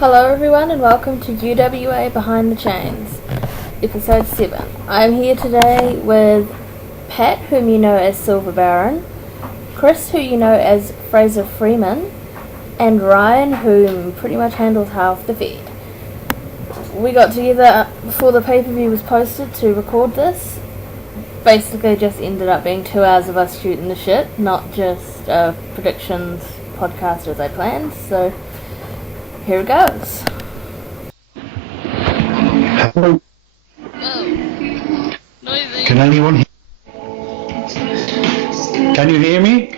Hello everyone and welcome to UWA Behind the Chains, episode 7. I'm here today with Pat, whom you know as Silver Baron, Chris, who you know as Fraser Freeman, and Ryan, whom pretty much handles half the feed. We got together before the PPV was posted to record this. Basically just ended up being 2 hours of us shooting the shit, not just a predictions podcast as I planned, so here it goes. Hello. Oh. Noisy. Can anyone hear? Can you hear me?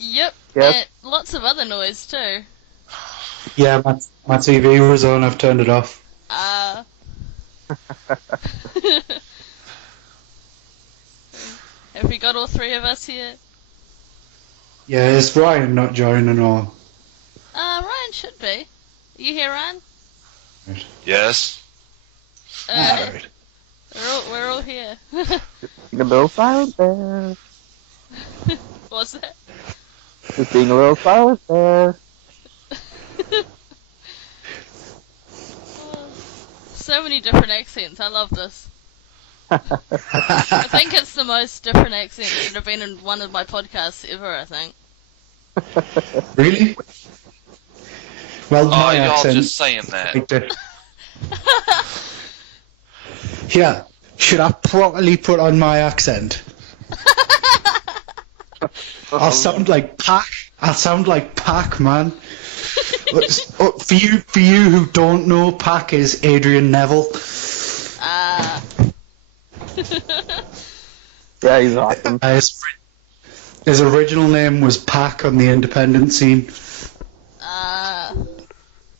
Yep. Yes. And lots of other noise too. Yeah, my TV was on. I've turned it off. Have we got all three of us here? Yeah, is Ryan not joining or? Ryan should be. You here, Ryan? Yes. Alright. We're all here. Being a little silent there. What's that? Just being a little silent there. So many different accents. I love this. I think it's the most different accents that have been in one of my podcasts ever, I think. Really? Well, Oh, my y'all accent. just saying that. Yeah. Should I properly put on my accent? I'll sound like Pac. I'll sound like Pac, man. For you who don't know, Pac is Adrian Neville. Yeah, he's awesome. His original name was Pac on the independent scene.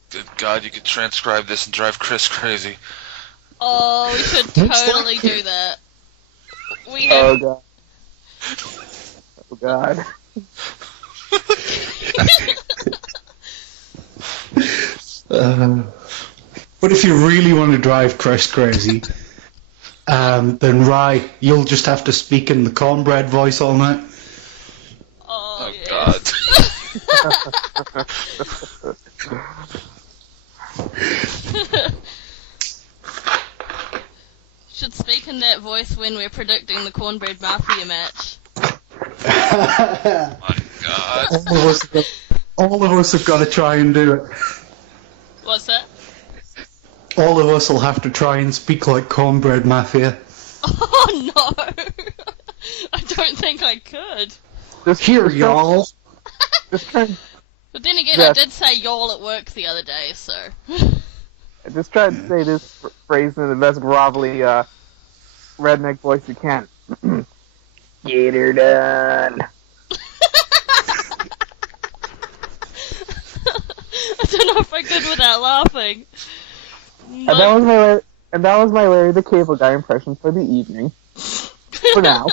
Good God, you could transcribe this and drive Chris crazy. Oh, we should totally do that. We Oh have... god. Oh god. But if you really want to drive Chris crazy, then Rye, you'll just have to speak in the cornbread voice all night. Oh, God. Should speak in that voice when we're predicting the Cornbread Mafia match. My God. All of us have got to try and do it. What's that? All of us will have to try and speak like Cornbread Mafia. Oh no! I don't think I could. Here, y'all. Just try, But then again, Yeah. I did say y'all at work the other day, so... just try to say this phrase in the best grovelly, redneck voice you can. Get her done. I don't know if I could without laughing. And that was my Larry the Cable Guy impression for the evening. For now.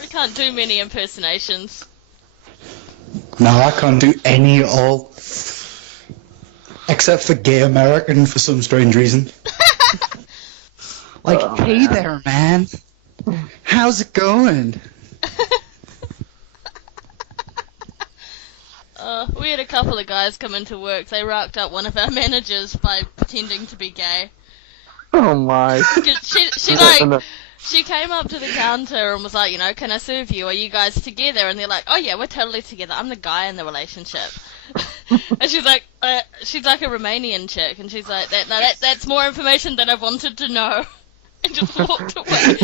We can't do many impersonations. No, I can't do any at all. Except for gay American for some strange reason. Like, hey there, man. How's it going? We had a couple of guys come into work. They racked up one of our managers by pretending to be gay. Oh my. She came up to the counter and was like, you know, can I serve you? Are you guys together? And they're like, oh yeah, we're totally together. I'm the guy in the relationship. And she's like a Romanian chick, and she's like, that's more information than I wanted to know. And just walked away.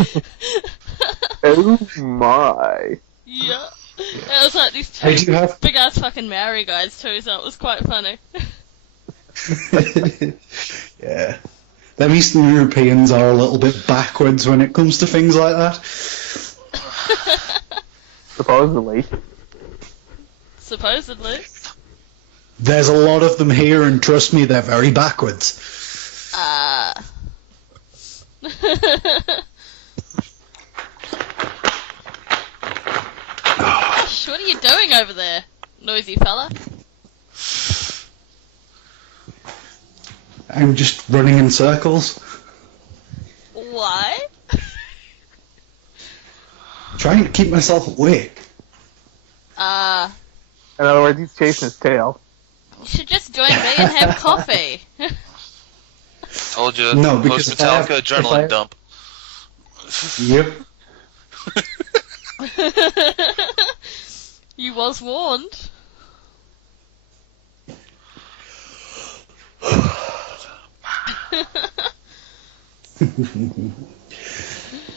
Oh my. Yeah. It was like these Hey, do two you have- big ass fucking Maori guys too, so it was quite funny. Yeah. Them Eastern Europeans are a little bit backwards when it comes to things like that. Supposedly. Supposedly. There's a lot of them here, and trust me, they're very backwards. Gosh, what are you doing over there, noisy fella? I'm just running in circles. Why? Trying to keep myself awake. In other words, he's chasing his tail. You should just join me and have coffee. Told you. No, because Post-Metallica adrenaline dump. Yep. You was warned.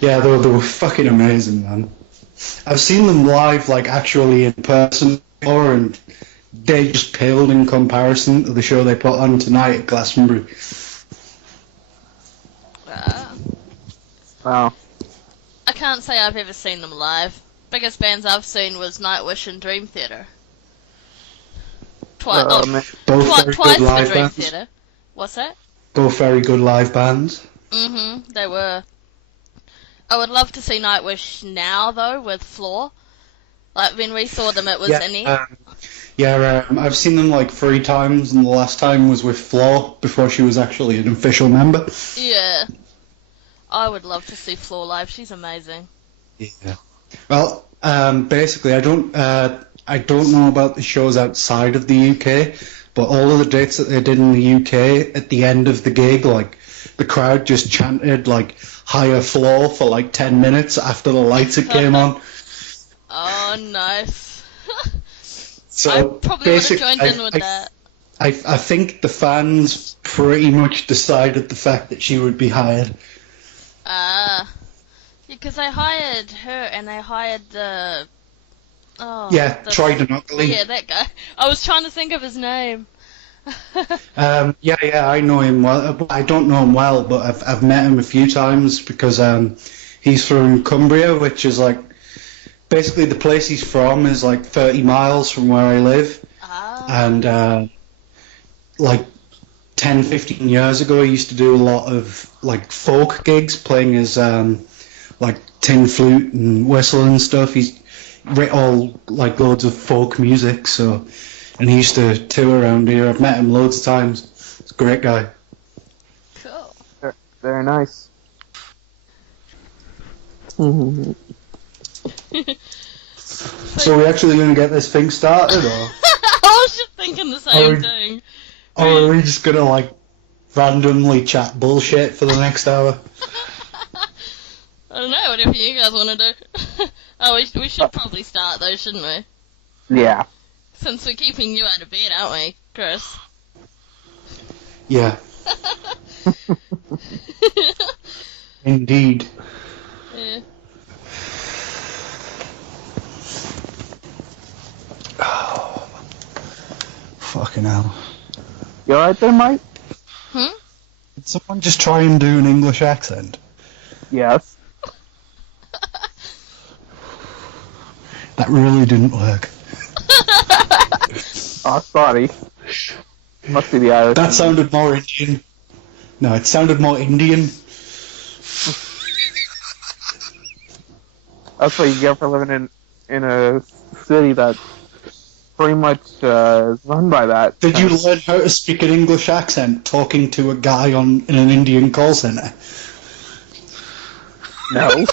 Yeah, they were fucking amazing, man. I've seen them live, like, actually in person before, and they just paled in comparison to the show they put on tonight at Glastonbury. Wow. I can't say I've ever seen them live. Biggest bands I've seen was Nightwish and Dream Theater. Man. Both very Twice good for live Dream bands. Theater. What's that? Both very good live bands. They were. I would love to see Nightwish now, though, with Floor. Like, when we saw them, it was in it. I've seen them like 3 times, and the last time was with Flo before she was actually an official member. Yeah. I would love to see Floor live. She's amazing. Yeah. Well, basically, I don't know about the shows outside of the UK, but all of the dates that they did in the UK, at the end of the gig, like, the crowd just chanted, like, higher floor for, like, 10 minutes after the lights had came on. Oh, nice. So I probably would have joined in with that. I think the fans pretty much decided the fact that she would be hired. Because they hired her and they hired the... Oh, Yeah, Trident Ugly. Yeah, that guy. I was trying to think of his name. Yeah, I know him well. I don't know him well, but I've met him a few times because he's from Cumbria, which is like basically the place he's from is like 30 miles from where I live. And like 10, 15 years ago, he used to do a lot of like folk gigs, playing his like tin flute and whistle and stuff. He's written all like loads of folk music, so. And he used to tour around here. I've met him loads of times. He's a great guy. Cool. Very nice. So we're actually going to get this thing started, or? I was just thinking the same thing. Or are we just going to, like, randomly chat bullshit for the next hour? I don't know, whatever you guys want to do. Oh, we should probably start though, shouldn't we? Yeah. Since we're keeping you out of bed, aren't we, Chris? Yeah. Indeed. Yeah. Oh, fucking hell. You alright there, Mike? Did someone just try and do an English accent? Yes. That really didn't work. Oh, sorry. Must be the Irish. That sounded more Indian. No, it sounded more Indian. That's what you get for living in a city that pretty much is run by that. Did you learn how to speak an English accent talking to a guy in an Indian call centre? No.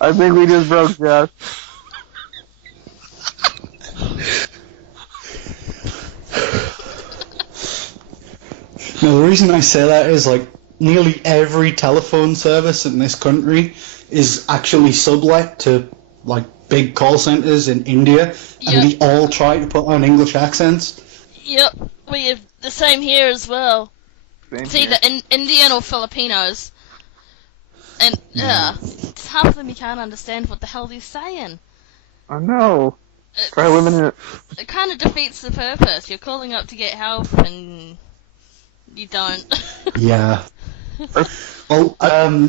I think we just broke Jeff. No, the reason I say that is like nearly every telephone service in this country is actually sublet to like big call centres in India, and they all try to put on English accents. Yep, we have the same here as well. Same It's here. either Indian or Filipinos. And, half of them you can't understand what the hell they're saying. I know. Try living in it. It kind of defeats the purpose. You're calling up to get help and you don't. Yeah. Well,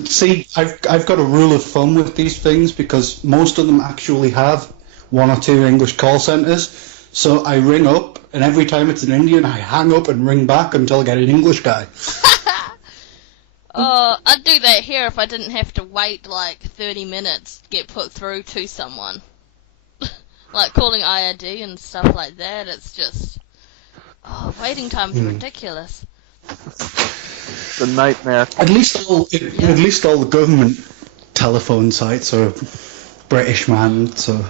see, I've got a rule of thumb with these things because most of them actually have 1 or 2 English call centres. So I ring up, and every time it's an Indian, I hang up and ring back until I get an English guy. I'd do that here if I didn't have to wait like 30 minutes to get put through to someone. Like calling IRD and stuff like that, it's just... waiting times are ridiculous. It's a nightmare. At least all the government telephone sites are British manned, so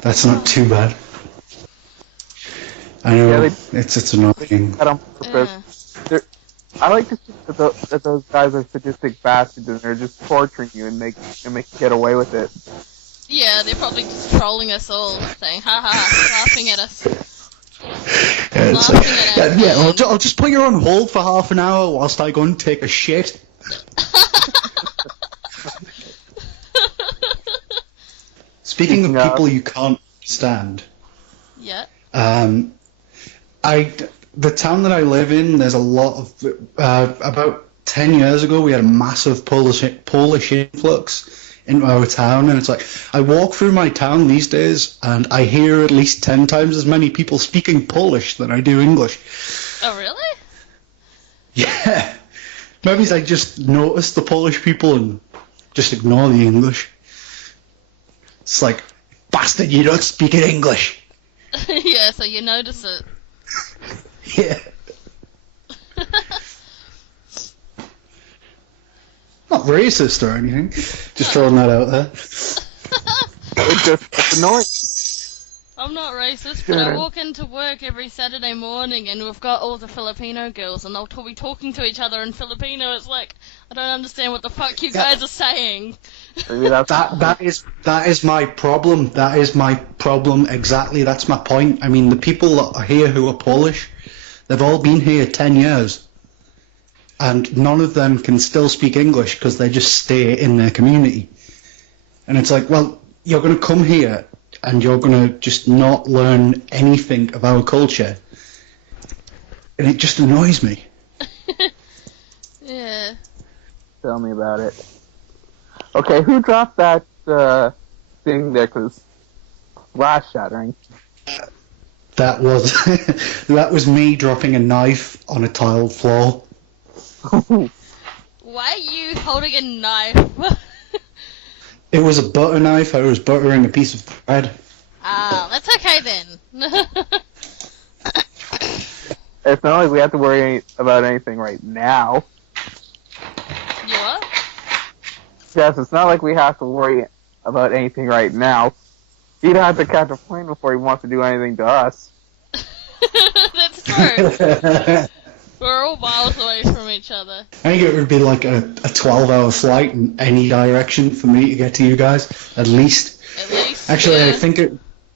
that's not too bad. I know it's annoying. On purpose. I like to think that those guys are sadistic bastards and they're just torturing you and make you get away with it. Yeah, they're probably just trolling us all, saying, ha ha, laughing at us. I'll just put you on hold for half an hour whilst I go and take a shit. Speaking of people you can't stand. Yeah. The town that I live in, there's a lot of about 10 years ago we had a massive Polish influx into our town, and it's like I walk through my town these days and I hear at least 10 times as many people speaking Polish than I do English. Oh really? Yeah. Maybe I just notice the Polish people and just ignore the English. It's like, bastard, you don't speak in English. Yeah, so you notice it. Yeah. Not racist or anything. Just throwing that out there. It's annoying. I'm not racist, but I walk into work every Saturday morning and we've got all the Filipino girls and they'll be talking to each other in Filipino. It's like, I don't understand what the fuck you guys are saying. That is my problem. That is my problem exactly. That's my point. I mean, the people that are here who are Polish, they've all been here 10 years. And none of them can still speak English because they just stay in their community. And it's like, well, you're going to come here and you're going to just not learn anything of our culture. And it just annoys me. Yeah. Tell me about it. Okay, who dropped that thing there? Because glass shattering. That was me dropping a knife on a tiled floor. Why are you holding a knife? It was a butter knife. I was buttering a piece of bread. Ah, that's okay then. It's not like we have to worry about anything right now. You what? Yes, it's not like we have to worry about anything right now. He'd have to catch a plane before he wants to do anything to us. That's true. We're all miles away from each other. I think it would be like a 12-hour flight in any direction for me to get to you guys, at least. At least. Actually, yeah.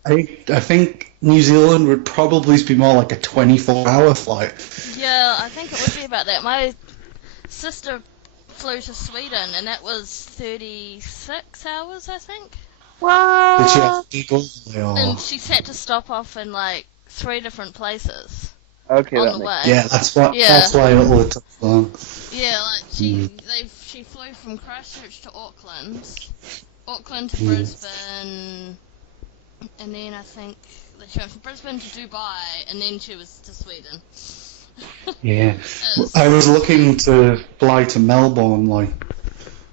I think New Zealand would probably be more like a 24-hour flight. Yeah, I think it would be about that. My sister flew to Sweden, and that was 36 hours, I think. What? Did she have to go there, or- And she's had to stop off in like 3 different places. Okay, on that the makes way. Yeah, that's why it all took so long. Yeah, like she flew from Christchurch to Auckland to Brisbane, and then I think she went from Brisbane to Dubai, and then she was to Sweden. Yeah, I was looking to fly to Melbourne like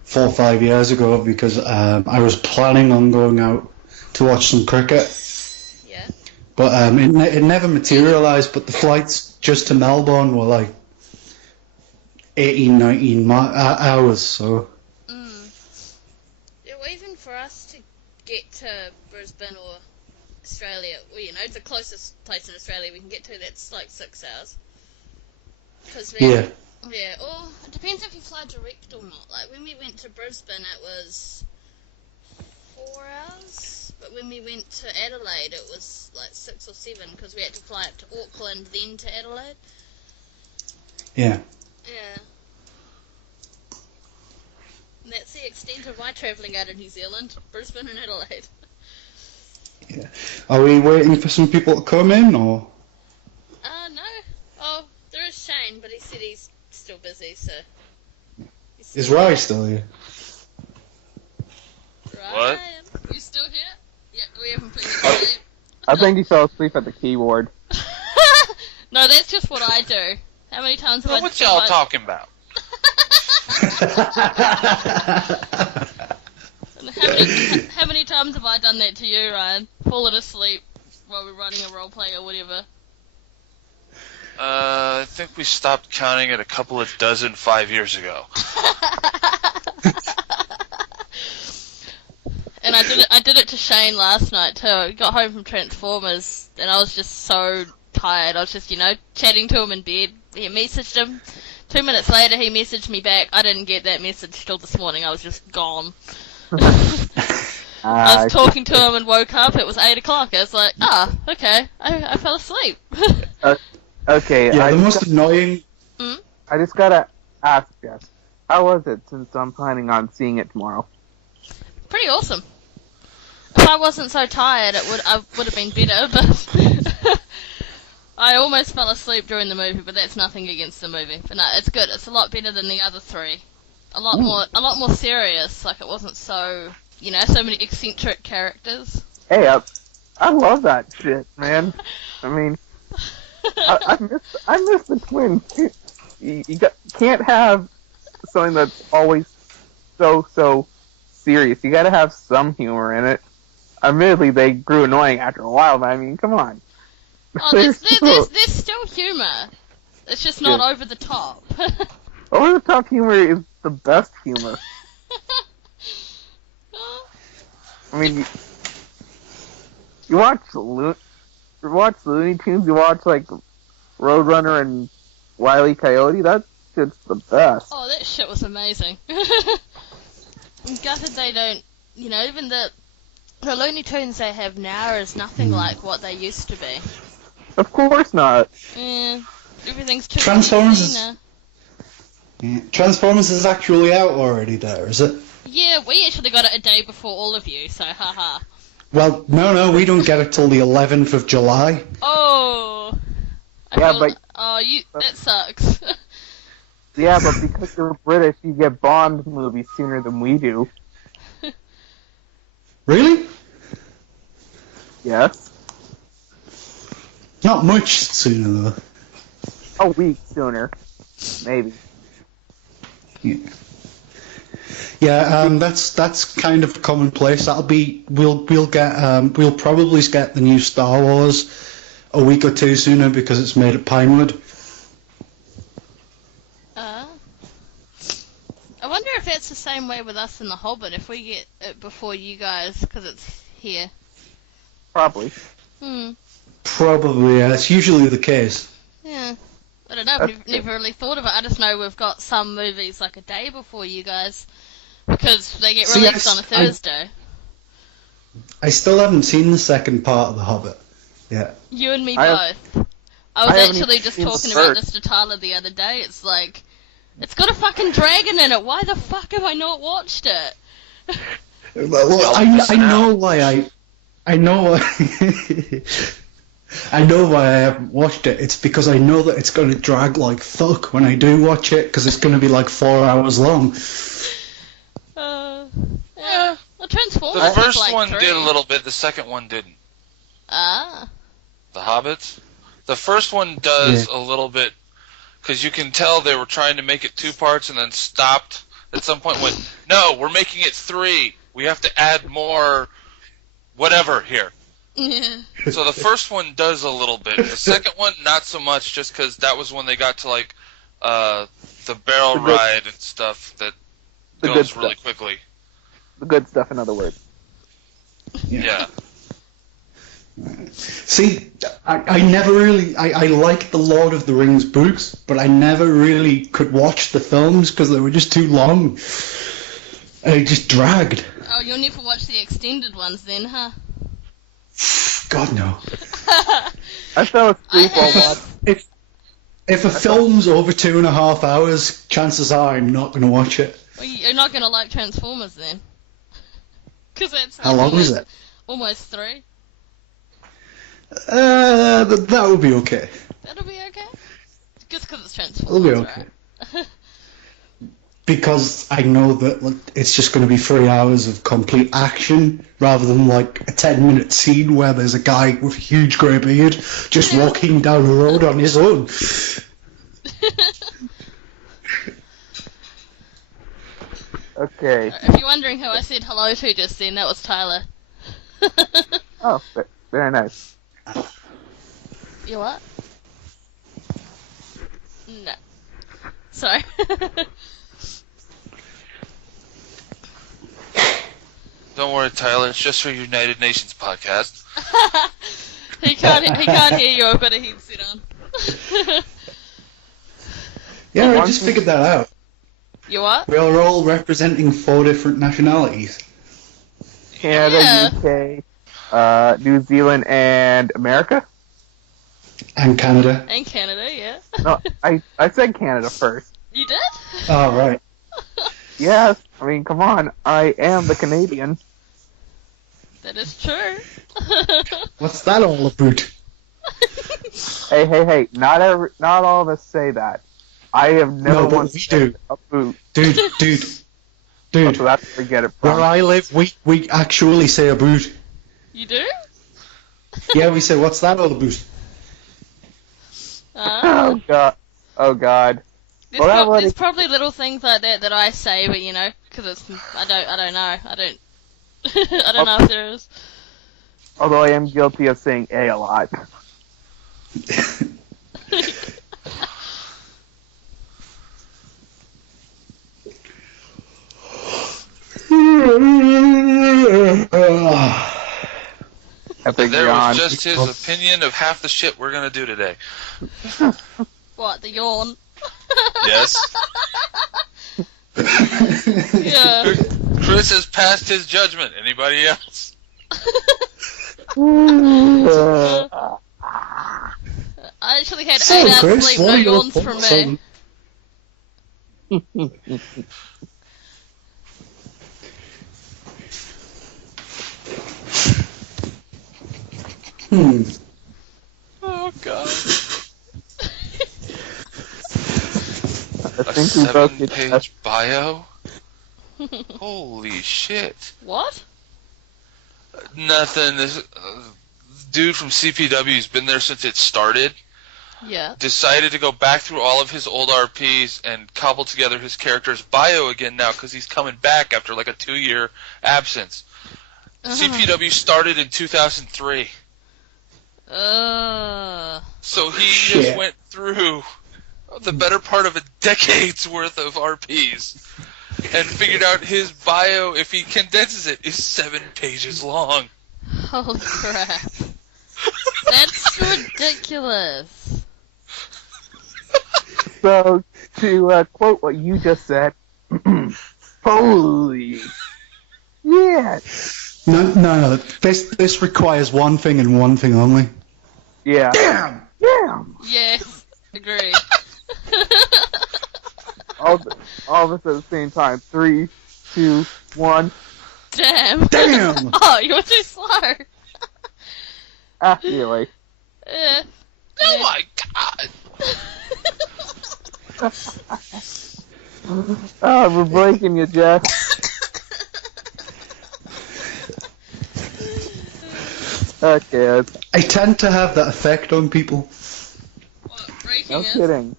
4 or 5 years ago because I was planning on going out to watch some cricket. But it never materialised, but the flights just to Melbourne were like 18, 19 hours, so... Yeah, well, even for us to get to Brisbane or Australia, well, you know, the closest place in Australia we can get to, that's like 6 hours. Yeah. Yeah, or it depends if you fly direct or not. Like, when we went to Brisbane, it was 4 hours. But when we went to Adelaide, it was like 6 or 7 because we had to fly up to Auckland, then to Adelaide. Yeah. Yeah. And that's the extent of my travelling out of New Zealand, Brisbane and Adelaide. Yeah. Are we waiting for some people to come in, or...? No. Oh, there is Shane, but he said he's still busy, so... Is Rye still here? Ryan, you still here? Yeah, we haven't put you to sleep. I think he fell asleep at the keyboard. No, that's just what I do. How many times have I... What y'all talking about? How many times have I done that to you, Ryan? Fallen asleep while we're running a roleplay or whatever. I think we stopped counting at a couple of dozen 5 years ago. And I did it to Shane last night too. I got home from Transformers and I was just so tired. I was just, chatting to him in bed. He messaged him. 2 minutes later he messaged me back. I didn't get that message till this morning. I was just gone. I was talking to him and woke up. It was 8 o'clock. I was like, okay. I fell asleep. Okay. Yeah, the most annoying... I just gotta ask, Jess. How was it, since I'm planning on seeing it tomorrow? Pretty awesome. If I wasn't so tired, I would have been better, but I almost fell asleep during the movie, but that's nothing against the movie. But no, it's good. It's a lot better than the other three. A lot more serious. Like, it wasn't so, so many eccentric characters. Hey, I love that shit, man. I mean, I miss the twins. Can't have something that's always so serious. You gotta have some humor in it. Admittedly, they grew annoying after a while, but I mean, come on. Oh, there's still humor. It's just not over the top. Over the top humor is the best humor. I mean, you watch Looney Tunes, you watch like Roadrunner and Wile E. Coyote. That shit's the best. Oh, that shit was amazing. I'm gutted they don't, even the Looney Tunes they have now is nothing like what they used to be. Of course not. Yeah, everything's too Transformers is actually out already there, is it? Yeah, we actually got it a day before all of you, so haha. Well, no, we don't get it till the 11th of July. Oh. That sucks. Yeah, but because you're British, you get Bond movies sooner than we do. Really? Yes. Not much sooner, though. A week sooner. Maybe. Yeah, that's kind of commonplace. We'll probably get the new Star Wars a week or two sooner because it's made at Pinewood. I wonder if that's the same way with us in The Hobbit, if we get it before you guys, because it's here. Probably. Probably, yeah. It's usually the case. Yeah. I don't know, I've never really thought of it. I just know we've got some movies like a day before you guys, because they get released on a Thursday. I still haven't seen the second part of The Hobbit yet. You and me both. I was actually just talking about this to Tyler the other day. It's like, it's got a fucking dragon in it. Why the fuck have I not watched it? Well, I know why I know why I haven't watched it. It's because I know that it's going to drag like fuck when I do watch it, because it's going to be like 4 hours long. Yeah. Well, Transformers. The first like one 3. did a little bit. The second one didn't. Ah. The Hobbits. The first one does a little bit, because you can tell they were trying to make it 2 parts and then stopped at some point. Went, no, we're making it 3. We have to add more, whatever here. Yeah. So the first one does a little bit. The second one, not so much, just because that was when they got to like the barrel ride and stuff that goes really quickly. The good stuff, in other words. Yeah. See, I never really... I liked the Lord of the Rings books, but I never really could watch the films because they were just too long. And it just dragged. Oh, you'll never watch the extended ones then, huh? God, no. I fell asleep while watching. If a film's over 2.5 hours, chances are I'm not going to watch it. Well, you're not going to like Transformers then. Because it's... How long is it? Almost 3. That would be okay. That'll be okay? Just because it's Transformers, It'll be okay. right? Because I know that it's just going to be 3 hours of complete action rather than like a 10-minute scene where there's a guy with a huge grey beard just walking down the road on his own. Okay. If you're wondering who I said hello to just then, that was Tyler. Oh, very nice. You what? No. Sorry. Don't worry, Tyler. It's just for United Nations podcast. He can't hear you. I've got a headset on. Yeah, I just figured that out. You what? We are all representing 4 different nationalities. Canada, UK, New Zealand, and America? And Canada. And Canada, yeah. No, I said Canada first. You did? Oh, right. Yes, I mean, come on. I am the Canadian. That is true. What's that all about? Hey, not all of us say that. I have never No, but once we said do. a boot. Dude. So that's where we get it from. Where I live, we actually say a boot. You do? Yeah, we say, what's that all about? Oh god. Oh god. There's probably little things like that I say, but because I don't know. I don't know if there is. Although I am guilty of saying a lot. Epic There yawn. was just his opinion of half the shit we're gonna do today. What, the yawn? Yes. Yeah. Chris has passed his judgment. Anybody else? I actually had So, 8 hours Chris, sleep, what no are your yawns from thoughts me. on- Oh god. I A think we both get 7-page bio? Holy shit. What? Nothing. This dude from CPW's been there since it started. Yeah. Decided to go back through all of his old RPs and cobble together his character's bio again now because he's coming back after like a 2-year absence. CPW started in 2003. So he Shit. just went through the better part of a decade's worth of RPs and figured out his bio, if he condenses it, is 7 pages long. Holy crap. That's ridiculous. So, to quote what you just said, holy yes. No. This requires one thing and one thing only. Yeah. Damn! Yes. Agree. All of us at the same time. 3, 2, 1. Damn. Damn! Oh, you're too slow. Really. Oh my god! Oh, we're breaking you, Jeff. Okay. I tend to have that effect on people. What, breaking No it? kidding.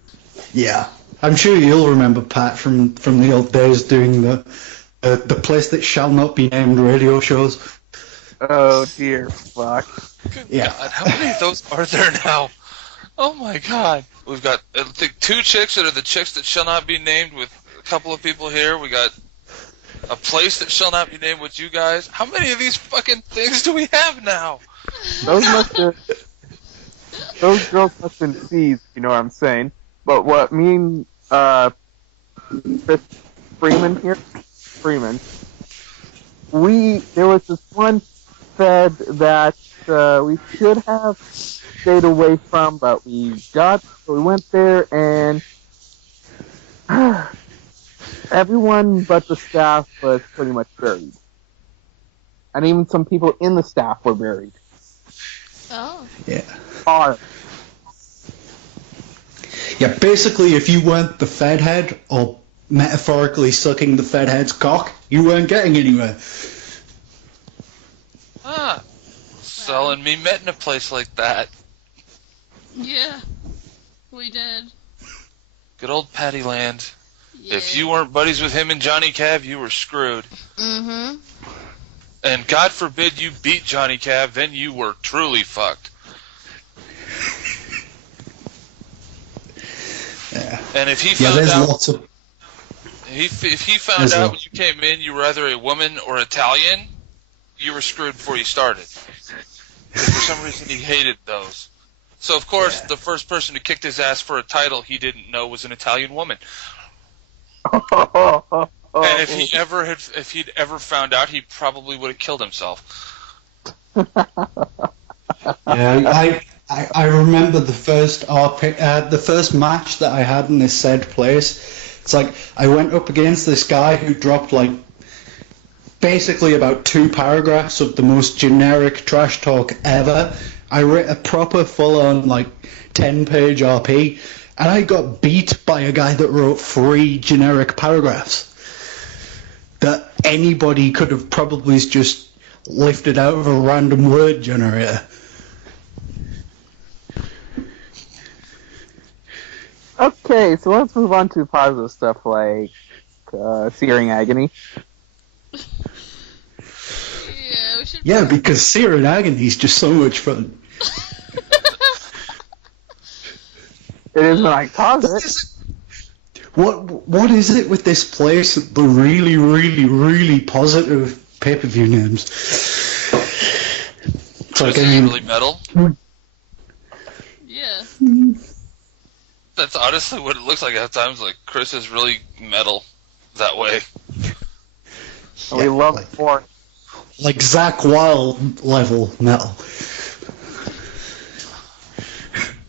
Yeah. I'm sure you'll remember, Pat, from the old days doing the place that shall not be named radio shows. Oh dear, fuck. Good Yeah. God, how many of those are there now? Oh my god. We've got, I think, 2 chicks that are the chicks that shall not be named with a couple of people here. We got a place that shall not be named with you guys. How many of these fucking things do we have now? Those girls must have been seized, you know what I'm saying? But what me and Chris Freeman, there was this one Fed that we should have stayed away from, but we went there and everyone but the staff was pretty much buried. And even some people in the staff were buried. Oh. Yeah. Hard. Yeah, basically, if you weren't the Fed head, or metaphorically sucking the Fed head's cock, you weren't getting anywhere. Ah. Sal and me met in a place like that. Yeah. We did. Good old Patty Land. Yeah. If you weren't buddies with him and Johnny Cav, you were screwed. Mm-hmm. And God forbid you beat Johnny Cav, then you were truly fucked. Yeah. And if he Yeah, found there's out, lots of. if he found There's out a- when you came in you were either a woman or Italian, you were screwed before you started. 'Cause for some reason he hated those. So of course the first person who kicked his ass for a title he didn't know was an Italian woman. And if he'd ever found out, he probably would have killed himself. Yeah, I remember the first the first match that I had in this said place. It's like I went up against this guy who dropped like basically about 2 paragraphs of the most generic trash talk ever. I wrote a proper full-on like 10-page RP, and I got beat by a guy that wrote 3 generic paragraphs that anybody could have probably just lifted out of a random word generator. Okay, so let's move on to positive stuff like Searing Agony. Yeah, we should. Yeah, because Searing Agony is just so much fun. It is when I pause it. What is it with this place? The really, really, really positive pay-per-view names. It's like, Chris is really metal. Yeah. That's honestly what it looks like at times. Like Chris is really metal that way. And we love it more. like Zach Wilde level metal.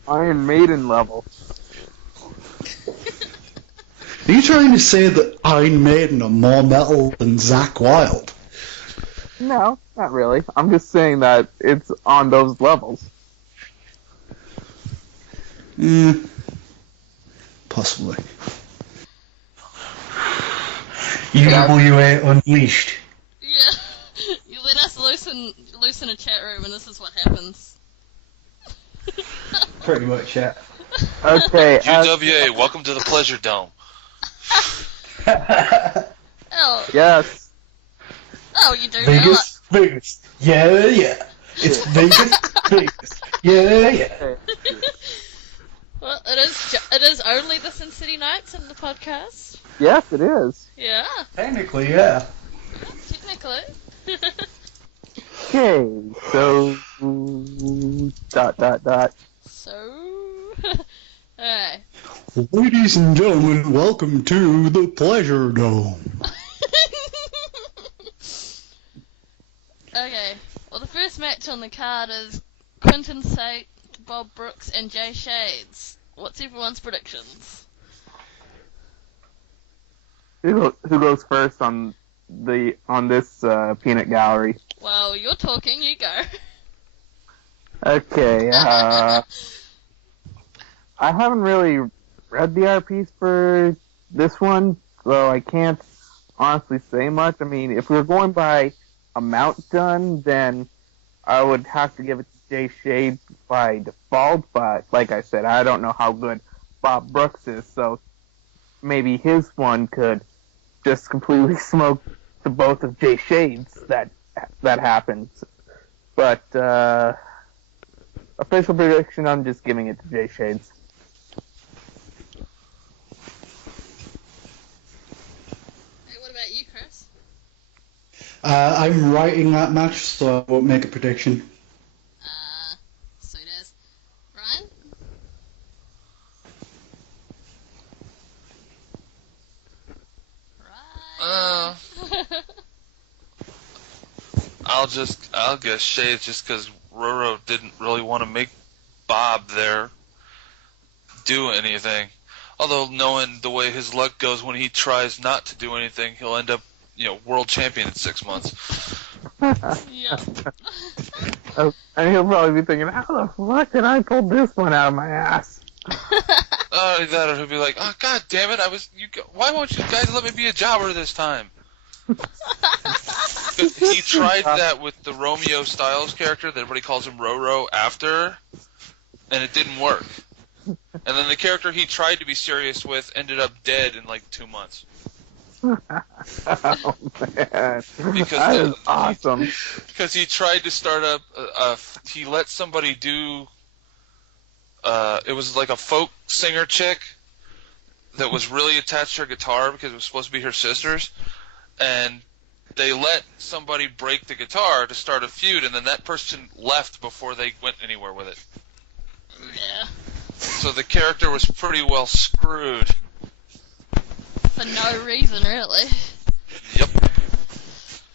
Iron Maiden level. Are you trying to say that Iron Maiden are more metal than Zach Wilde? No, not really. I'm just saying that it's on those levels. Possibly. UWA Unleashed. Yeah. You let us loosen a chat room, and this is what happens. Pretty much, yeah. Okay. UWA, welcome to the Pleasure Dome. Oh. Yes. Oh, you do Vegas, Vegas. Yeah, yeah. It's Vegas, Vegas. Yeah, yeah. Okay. Well, it is only the Sin City Nights in the podcast. Yes, it is. Yeah. Technically, yeah. Technically. Okay, so... ... So. Alright. Ladies and gentlemen, welcome to the Pleasure Dome. Okay. Well, the first match on the card is Quentin Sate, Bob Brooks, and Jay Shades. What's everyone's predictions? Who goes first on this peanut gallery? Well, you're talking, you go. Okay, I haven't really read the RPs for this one, so I can't honestly say much. I mean, if we were going by amount done, then I would have to give it to Jay Shade by default, but like I said, I don't know how good Bob Brooks is, so maybe his one could just completely smoke the both of Jay Shades that happens. But official prediction, I'm just giving it to Jay Shades. Hey, what about you, Chris? I'm writing that match, so I won't make a prediction. Sweet as. Ryan? Ryan. I'll guess Shades just because Roro didn't really want to make Bob there do anything. Although knowing the way his luck goes when he tries not to do anything, he'll end up, world champion in 6 months. Yeah. And he'll probably be thinking, how the fuck did I pull this one out of my ass? That or he'll be like, oh god damn it, why won't you guys let me be a jobber this time? He tried that with the Romeo Styles character that everybody calls him Roro after, and it didn't work. And then the character he tried to be serious with ended up dead in like 2 months. Oh man, Because that is awesome. Because he tried to start up, he let somebody do, it was like a folk singer chick, that was really attached to her guitar because it was supposed to be her sister's, and they let somebody break the guitar to start a feud, and then that person left before they went anywhere with it. Yeah. So the character was pretty well screwed. For no reason, really. Yep.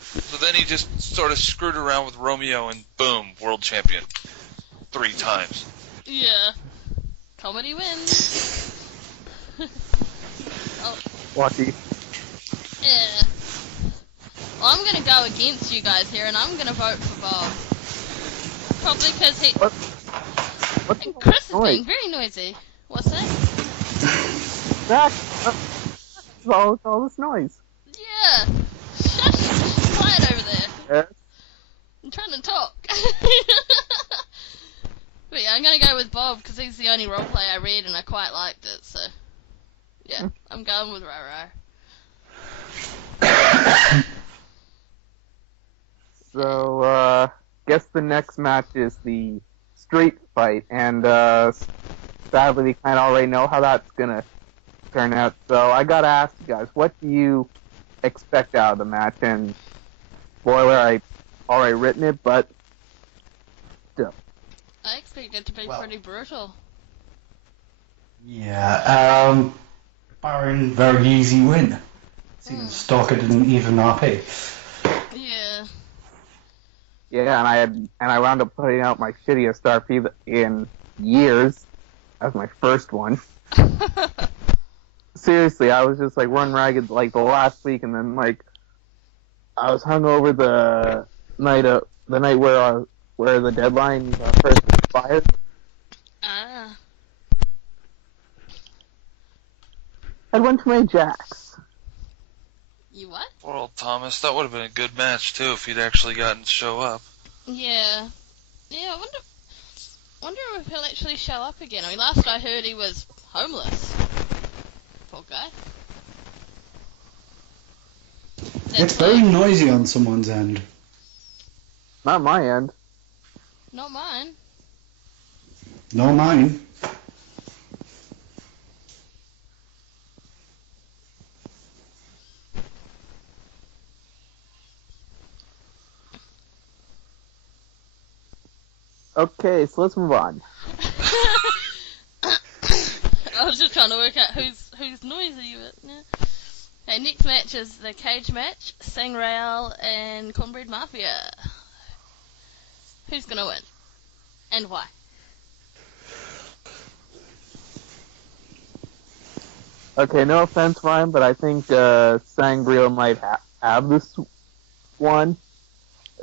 So then he just sort of screwed around with Romeo, and boom, world champion. 3 times. Yeah. Comedy wins. Oh, Lucky. yeah. Well, I'm gonna go against you guys here, and I'm gonna vote for Bob. Probably because he... What's And Chris is noise? being very noisy. What's that? Zach, all this noise. Yeah. Shush. Quiet over there. Yes. I'm trying to talk. But yeah, I'm gonna go with Bob because he's the only roleplay I read and I quite liked it. So yeah, I'm going with Roro. So, guess the next match is the street fight, and sadly we kind of already know how that's gonna turn out. So I gotta ask you guys, what do you expect out of the match? And spoiler, I already written it, but still. I expect it to be pretty brutal. Yeah, Baron, very easy win. Seems Stalker didn't even RP. Yeah. Yeah, and I wound up putting out my shittiest RP in years as my first one. Seriously, I was just like run ragged like the last week, and then like I was hungover the night where the deadline first expired. Ah. I went to my Jacks. You what? Poor old Thomas. That would have been a good match, too, if he'd actually gotten to show up. Yeah. Yeah, I wonder if he'll actually show up again. I mean, last I heard he was homeless. Poor guy. It's very noisy on someone's end. Not my end. Not mine. No, mine. Okay, so let's move on. I was just trying to work out who's noisy, but yeah. Okay, next match is the cage match, Sangreal and Cornbread Mafia. Who's gonna win? And why? Okay, no offense, Ryan, but I think Sangreal might have this one.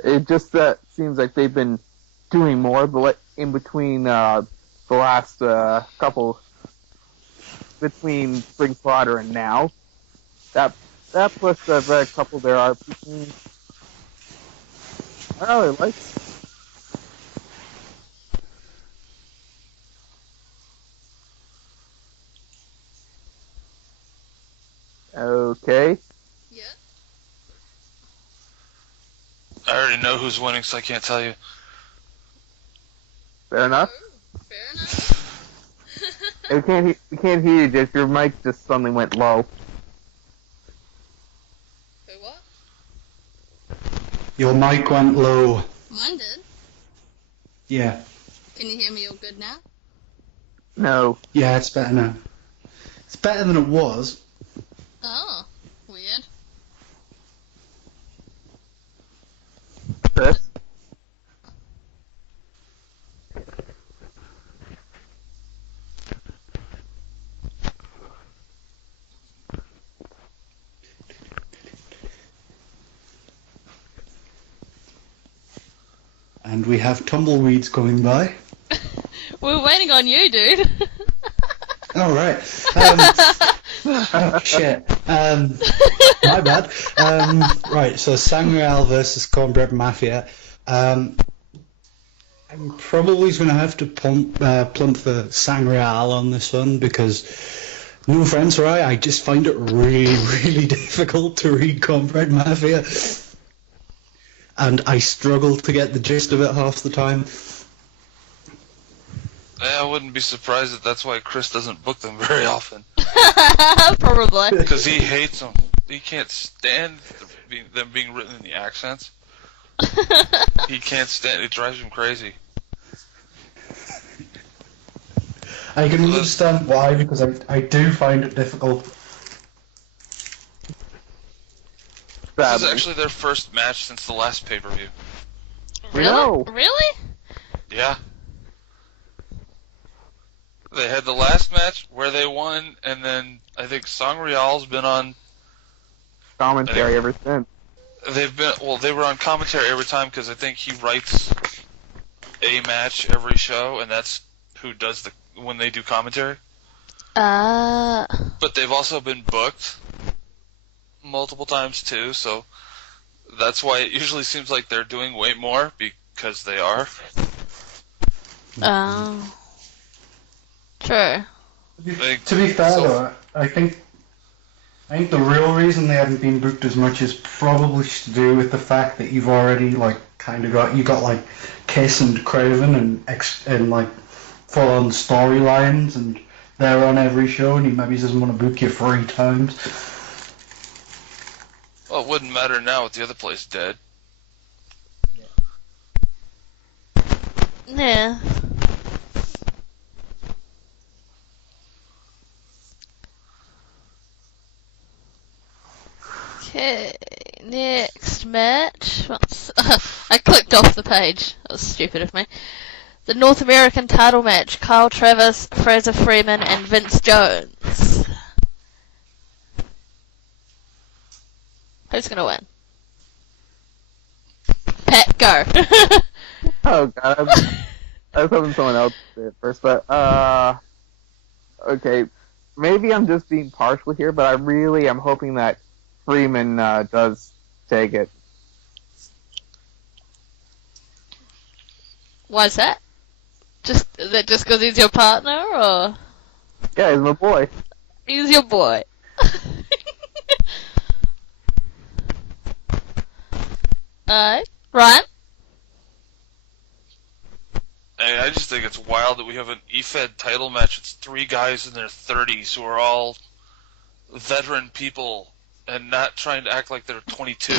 It just seems like they've been doing more, but in between the last couple, between Spring Slaughter and now, that plus the couple there are. I really like it. Okay. Yeah. I already know who's winning, so I can't tell you. Fair enough. Fair enough. We can't hear you, just your mic just suddenly went low. Who what? Your mic went low. Mine did. Yeah. Can you hear me all good now? No. Yeah, it's better now. It's better than it was. Oh, weird. Chris? And we have tumbleweeds coming by. We're waiting on you, dude. Oh, right. Oh, shit. My bad. Right, so Sangreal versus Cornbread Mafia. I'm probably going to have to plump for Sangreal on this one because, no offense, right, I just find it really, really difficult to read Cornbread Mafia. And I struggle to get the gist of it half the time. I wouldn't be surprised if that's why Chris doesn't book them very often. Probably. Because he hates them. He can't stand them being written in the accents. He can't stand it. It drives him crazy. I can understand why, because I do find it difficult. This is actually their first match since the last pay-per-view. Really? No. Really? Yeah. They had the last match where they won, and then I think Sangreal's been on Commentary ever since. they were on commentary every time because I think he writes a match every show, and that's who does when they do commentary. But they've also been booked multiple times too, so that's why it usually seems like they're doing way more, because they are. True. To be fair, though, I think the real reason they haven't been booked as much is probably to do with the fact that you've already you got like Kiss and Craven and like full on storylines, and they're on every show, and he maybe doesn't want to book you 3 times. Well, it wouldn't matter now with the other place dead. Yeah. Okay, next match. I clicked off the page. That was stupid of me. The North American title match. Kyle Travis, Fraser Freeman, and Vince Jones. Who's gonna win? Pat, go. Oh god, I was hoping someone else did it first, but okay, maybe I'm just being partial here, but I really am hoping that Freeman does take it. Why is that? Is that just because he's your partner, or? Yeah, he's my boy. He's your boy. Alright. Ryan? I just think it's wild that we have an EFED title match. It's 3 guys in their 30s who are all veteran people and not trying to act like they're 22.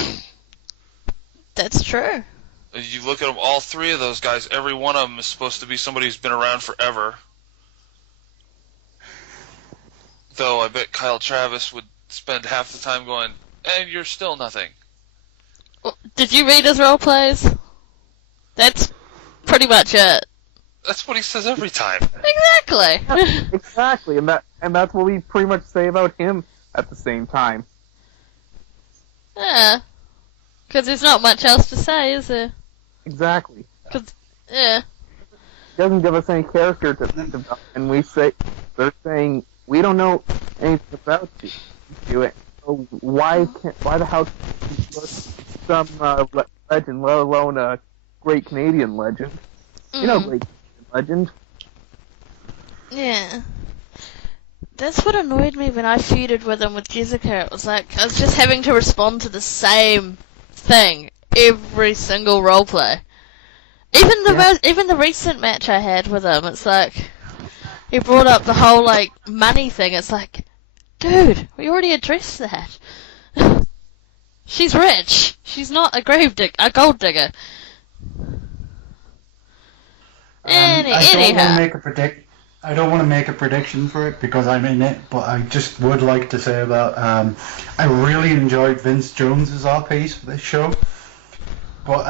That's true. You look at them, all 3 of those guys, every one of them is supposed to be somebody who's been around forever. Though I bet Kyle Travis would spend half the time going, and you're still nothing. Did you read his role plays? That's pretty much it. That's what he says every time. Exactly. Exactly, and that's what we pretty much say about him at the same time. Yeah. Because there's not much else to say, is there? Exactly. Yeah. He doesn't give us any character to develop, and they're saying we don't know anything about you. Do it. So why the hell can't you some legend, let alone a great Canadian legend? You know, great Canadian legend. Yeah. That's what annoyed me when I feuded with him with Jessica. It was like I was just having to respond to the same thing every single roleplay. Even the recent match I had with him, it's like he brought up the whole like money thing. It's like, dude, we already addressed that. She's rich. She's not a gold digger. Anyhow. I don't want to make a prediction for it because I'm in it, but I just would like to say about I really enjoyed Vince Jones's RPs for this show, but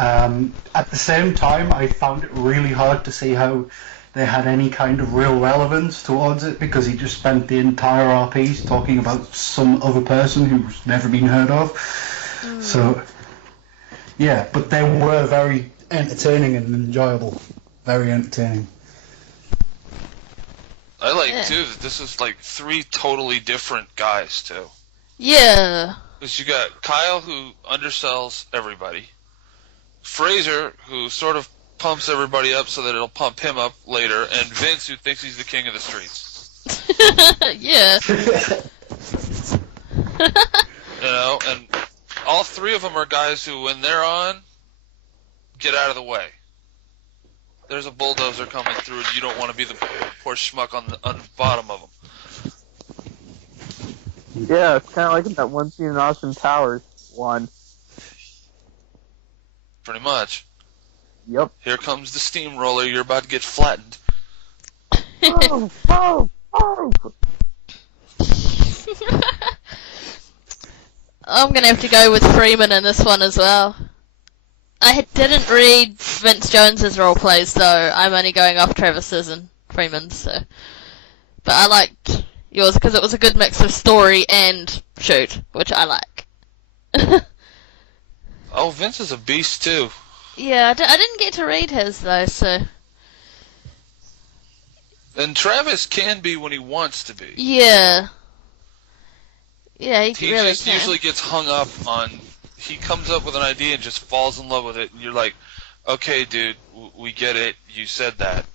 at the same time I found it really hard to see how they had any kind of real relevance towards it, because he just spent the entire RPs talking about some other person who's never been heard of. So yeah, but they were very entertaining and enjoyable. Very entertaining. I like, too, that this is like 3 totally different guys, too. Yeah. Because you got Kyle, who undersells everybody. Fraser, who sort of pumps everybody up so that it'll pump him up later. And Vince, who thinks he's the king of the streets. Yeah. You know, and all 3 of them are guys who, when they're on, get out of the way. there's a bulldozer coming through, and you don't want to be the poor schmuck on the bottom of them. Yeah, it's kind of like in that one scene in Austin Powers one. Pretty much. Yep. Here comes the steamroller. You're about to get flattened. Oh, oh, oh. I'm gonna have to go with Freeman in this one as well. I didn't read Vince Jones's role plays though. I'm only going off Travis's and Freeman's. So. But I liked yours because it was a good mix of story and shoot, which I like. Oh, Vince is a beast too. Yeah, I didn't get to read his though, so. And Travis can be when he wants to be. Yeah. Yeah, He really just can. usually gets hung up on. He comes up with an idea and just falls in love with it, and you're like, okay, dude, we get it. You said that.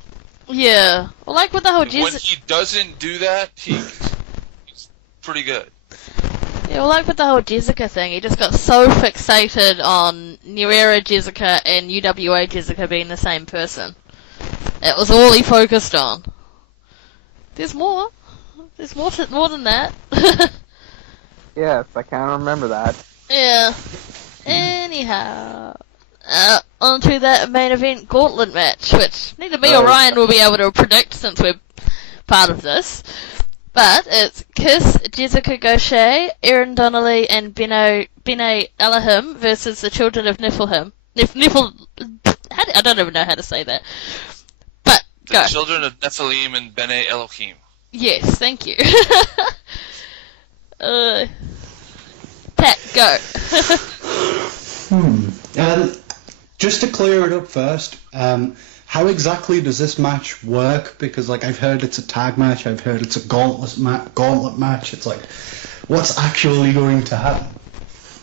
Yeah. Well, like with the whole And when Jesus. he doesn't do that, he's pretty good. Yeah, well, like with the whole Jessica thing, he just got so fixated on New Era Jessica and UWA Jessica being the same person. It was all he focused on. There's more. There's more than that. Yes, I kind of remember that. Yeah. Anyhow, on to that main event gauntlet match, which neither me or Ryan will be able to predict since we're part of this. But it's Kiss, Jessica Gaucher, Erin Donnelly, and Bene Elohim versus the Children of Niflheim. I don't even know how to say that. But, The go. children of Nephilim and Bene Elohim. Yes, thank you. Pat, go. Just to clear it up first, how exactly does this match work? Because like I've heard it's a tag match, I've heard it's a gauntlet match. It's like, what's actually going to happen?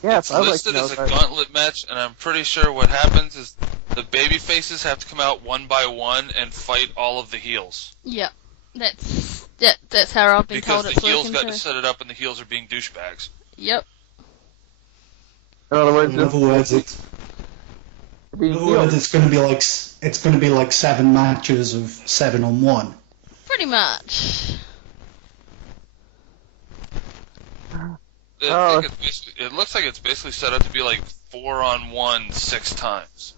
Yes, It's I would like listed to know as a that. gauntlet match, and I'm pretty sure what happens is the baby faces have to come out one by one and fight all of the heels. Yeah, that's how I've been Because told the it's heels working got too. to set it up, and the heels are being douchebags. Yep. In other words, In other words, it's being it's going to be like 7 matches of 7-on-1. Pretty much. Oh. It looks like it's basically set up to be like 4-on-1 6 times.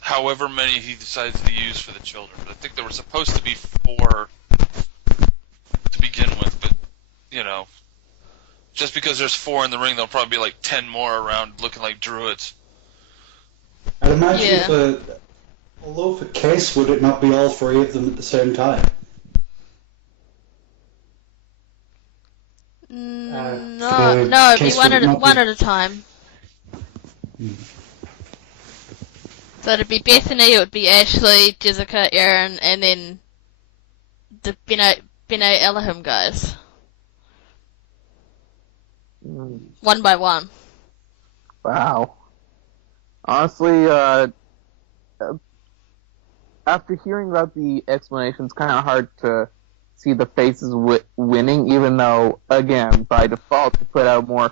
However many he decides to use for the children. But I think there were supposed to be 4 to begin with, but, you know, just because there's 4 in the ring, there'll probably be like 10 more around looking like druids. I'd imagine Yeah. although for Kiss, would it not be all 3 of them at the same time? No, it'd be Kiss would it not one be- at a time. So it'd be Bethany, it would be Ashley, Jessica, Erin, and then the Bene Elohim guys. One by one. Wow. Honestly, after hearing about the explanation, it's kind of hard to see the faces winning, even though, again, by default, they put out more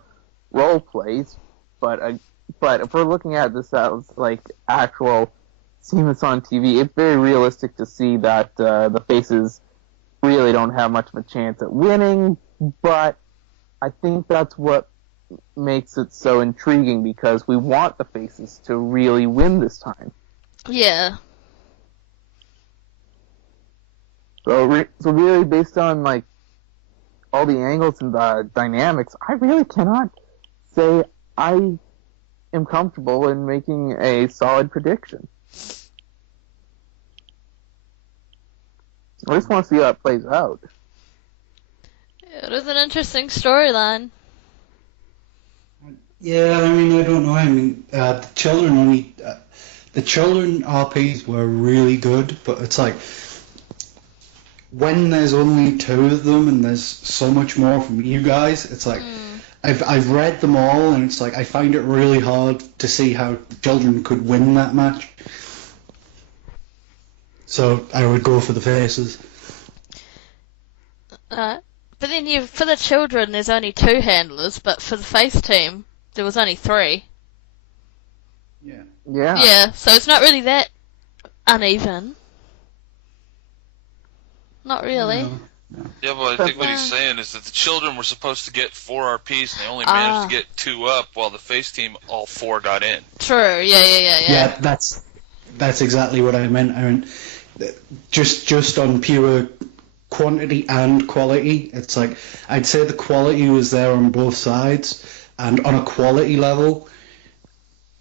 role plays. But if we're looking at this as like actual seeing this on TV, it's very realistic to see that the faces really don't have much of a chance at winning. But I think that's what makes it so intriguing, because we want the faces to really win this time. Yeah. So really, based on like all the angles and the dynamics, I really cannot say I am comfortable in making a solid prediction. I just want to see how it plays out. It was an interesting storyline. Yeah, I mean, I don't know. I mean, the children RPs were really good, but it's like when there's only 2 of them and there's so much more from you guys, it's like I've read them all, and it's like I find it really hard to see how children could win that match. So I would go for the faces. But then for the children, there's only 2 handlers, but for the face team, there was only 3. Yeah. Yeah. Yeah, so it's not really that uneven. Not really. Yeah, but I think what he's saying is that the children were supposed to get 4 RPs and they only managed to get 2 up, while the face team all 4 got in. True. Yeah. Yeah, that's exactly what I meant. I mean, just on pure quantity and quality, it's like I'd say the quality was there on both sides, and on a quality level,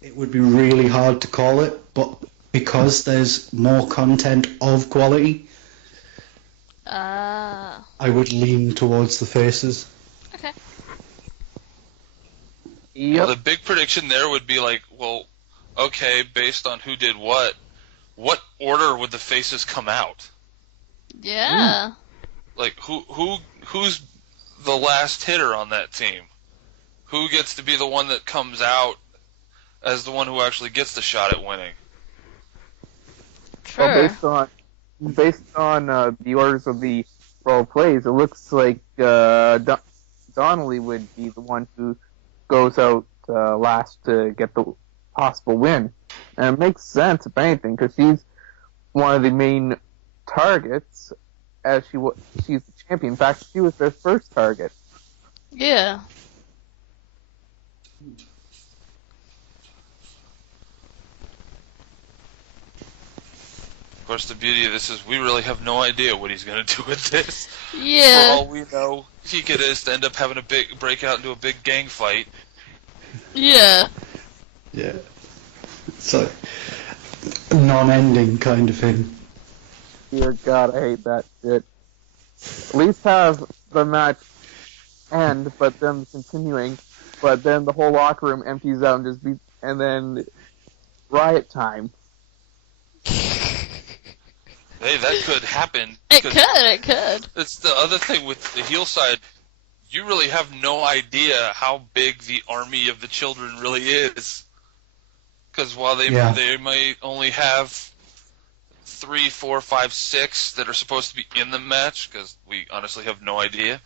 it would be really hard to call it, but because there's more content of quality, I would lean towards the faces. Okay. Yep. Well, the big prediction there would be like, well, okay, based on who did what order would the faces come out? Yeah. Like, who's the last hitter on that team? Who gets to be the one that comes out as the one who actually gets the shot at winning? True. Well, based on the orders of the role plays, it looks like Donnelly would be the one who goes out last to get the possible win. And it makes sense, if anything, because she's one of the main targets as she's the champion. In fact, she was their first target. Yeah. Of course, the beauty of this is we really have no idea what he's going to do with this. Yeah. For all we know, he could just end up having a big break out into a big gang fight. Yeah. Yeah. It's like non-ending kind of thing. Dear God, I hate that shit. At least have the match end, but them continuing, but then the whole locker room empties out and then riot time. Hey, that could happen. It could. It's the other thing with the heel side. You really have no idea how big the army of the children really is. Because while they might only have 3, 4, 5, 6 that are supposed to be in the match, because we honestly have no idea,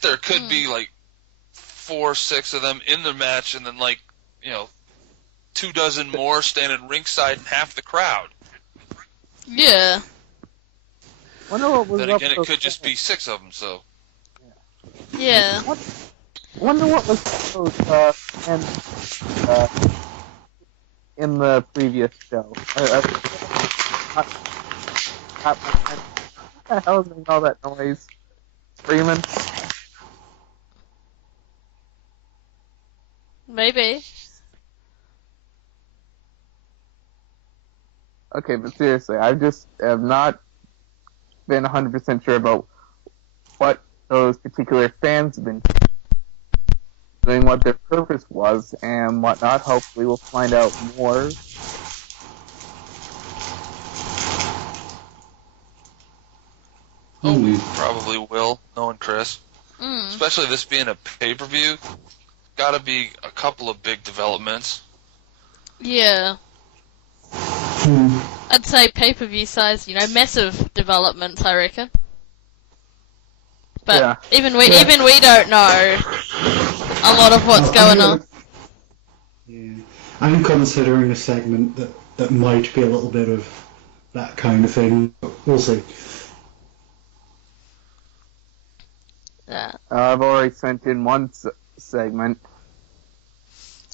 there could be like 4, 6 of them in the match, and then 2 dozen more standing ringside and half the crowd. Yeah. Wonder what was Then up again, it those could just things. be 6 of them. So Yeah. Wonder what was those in the previous show. What the hell is making all that noise? Screaming? Maybe. Okay, but seriously, I just have not been 100% sure about what those particular fans have been doing, what their purpose was, and whatnot. Hopefully we'll find out more. oh, we probably will, knowing Chris. Mm. Especially this being a pay-per-view, got to be a couple of big developments. Yeah. I'd say pay-per-view size, massive developments, I reckon. But Yeah. even we don't know a lot of what's going on. Yeah. I'm considering a segment that might be a little bit of that kind of thing, but we'll see. Yeah. I've already sent in one segment.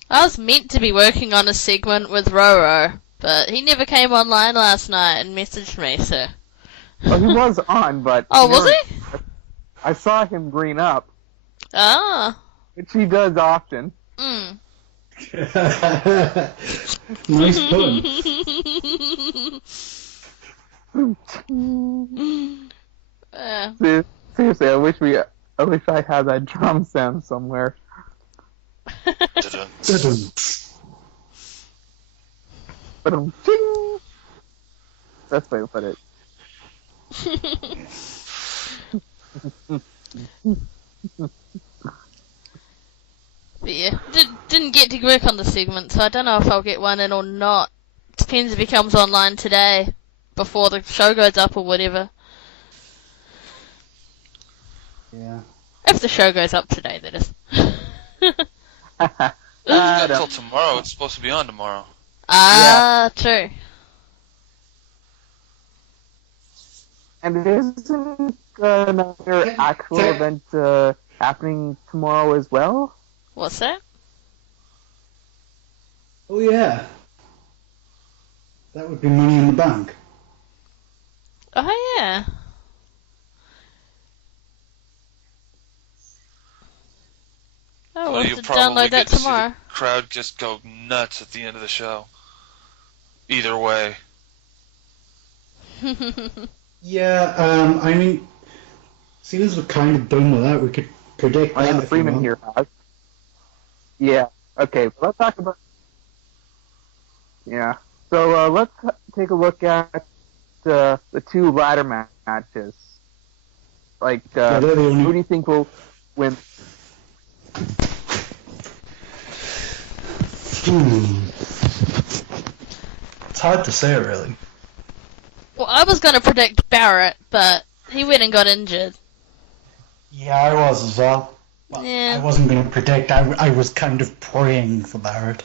I was meant to be working on a segment with Roro, but he never came online last night and messaged me, so... Well, he was on, but... Oh, was he? I saw him green up, Ah. which he does often. Mm. Nice pun. Seriously, I wish I had that drum sound somewhere. Ta-dun. But ching! That's the way to put it. But yeah, didn't get to work on the segment, so I don't know if I'll get one in or not. Depends if he comes online today, before the show goes up or whatever. Yeah. If the show goes up today, that is. Not until tomorrow. It's supposed to be on tomorrow. True. And isn't another actual event happening tomorrow as well? What's that? Oh yeah. That would be Money in the Bank. Oh, yeah. Oh, we'll Well, have you to probably download that get to see tomorrow. the crowd just go nuts at the end of the show. Either way. Yeah, I mean, seeing as we're kind of done with that, we could predict that. Ian if Freeman you here want. has. Yeah. Okay. Let's talk about. Yeah. So let's take a look at the two ladder matches. Like, Yeah, they're the only- who do you think will win? It's hard to say, really. Well, I was going to predict Barrett, but he went and got injured. Yeah, I was as well. Well, Yeah. I wasn't going to predict. I was kind of praying for Barrett.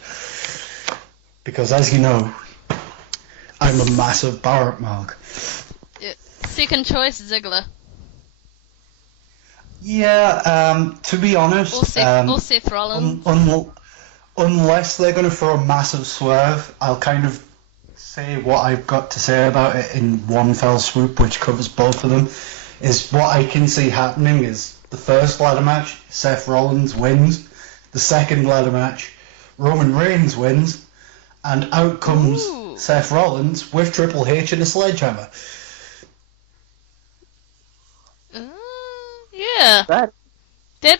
Because, as you know, I'm a massive Barrett mark. Second choice, Ziggler. Yeah, to be honest... Or Seth Rollins. Unless they're going to throw a massive swerve, I'll kind of say what I've got to say about it in one fell swoop, which covers both of them. Is what I can see happening is the first ladder match, Seth Rollins wins. The second ladder match, Roman Reigns wins. And out comes Seth Rollins with Triple H and a sledgehammer. Yeah. That's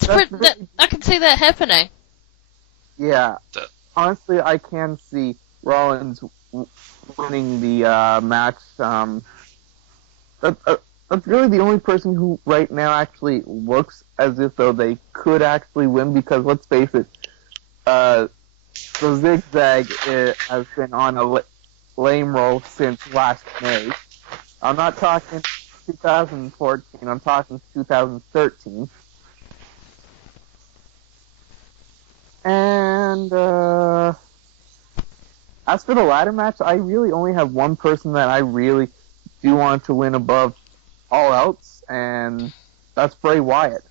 I can see that happening. Yeah. Honestly, I can see Rollins winning the match. That's really the only person who right now actually looks as if though they could actually win, because let's face it, the Zigzag has been on a lame roll since last May. I'm not talking 2014, I'm talking 2013. And as for the ladder match, I really only have one person that I really do want to win above all else, and that's Bray Wyatt.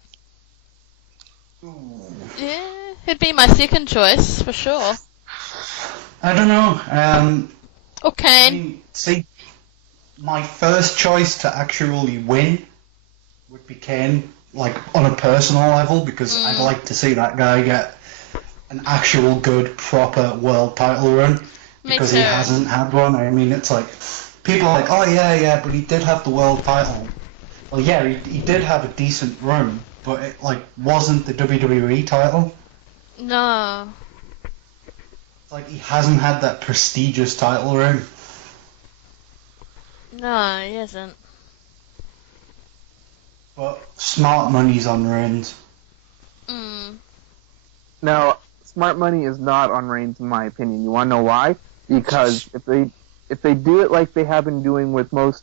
Yeah, he'd be my second choice, for sure. I don't know. Or Kane. See, my first choice to actually win would be Kane, like on a personal level, because I'd like to see that guy get an actual good, proper world title run, because he hasn't had one. I mean, it's like, people are like, oh yeah, but he did have the world title. Well, yeah, he did have a decent run, but it, like, wasn't the WWE title. No. It's like, he hasn't had that prestigious title run. No, he hasn't. But smart money's on Reigns. Now, smart money is not on Reigns, in my opinion. You want to know why? Because if they do it like they have been doing with most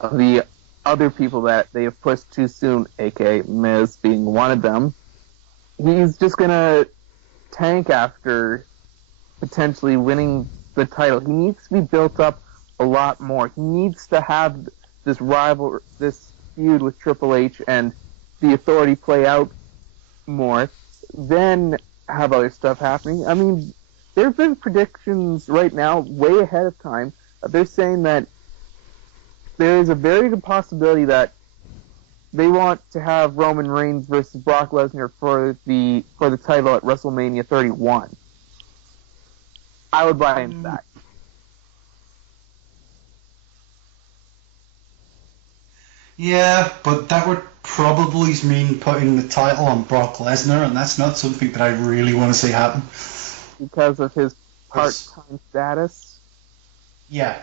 of the other people that they have pushed too soon, aka Miz being one of them, he's just gonna tank after potentially winning the title. He needs to be built up a lot more. He needs to have this feud with Triple H and the Authority play out more, then have other stuff happening. I mean, there have been predictions right now, way ahead of time. They're saying that there is a very good possibility that they want to have Roman Reigns versus Brock Lesnar for the title at WrestleMania 31. I would buy into that. Yeah, but that would probably mean putting the title on Brock Lesnar, and that's not something that I really want to see happen. Because of his part-time status? Yeah.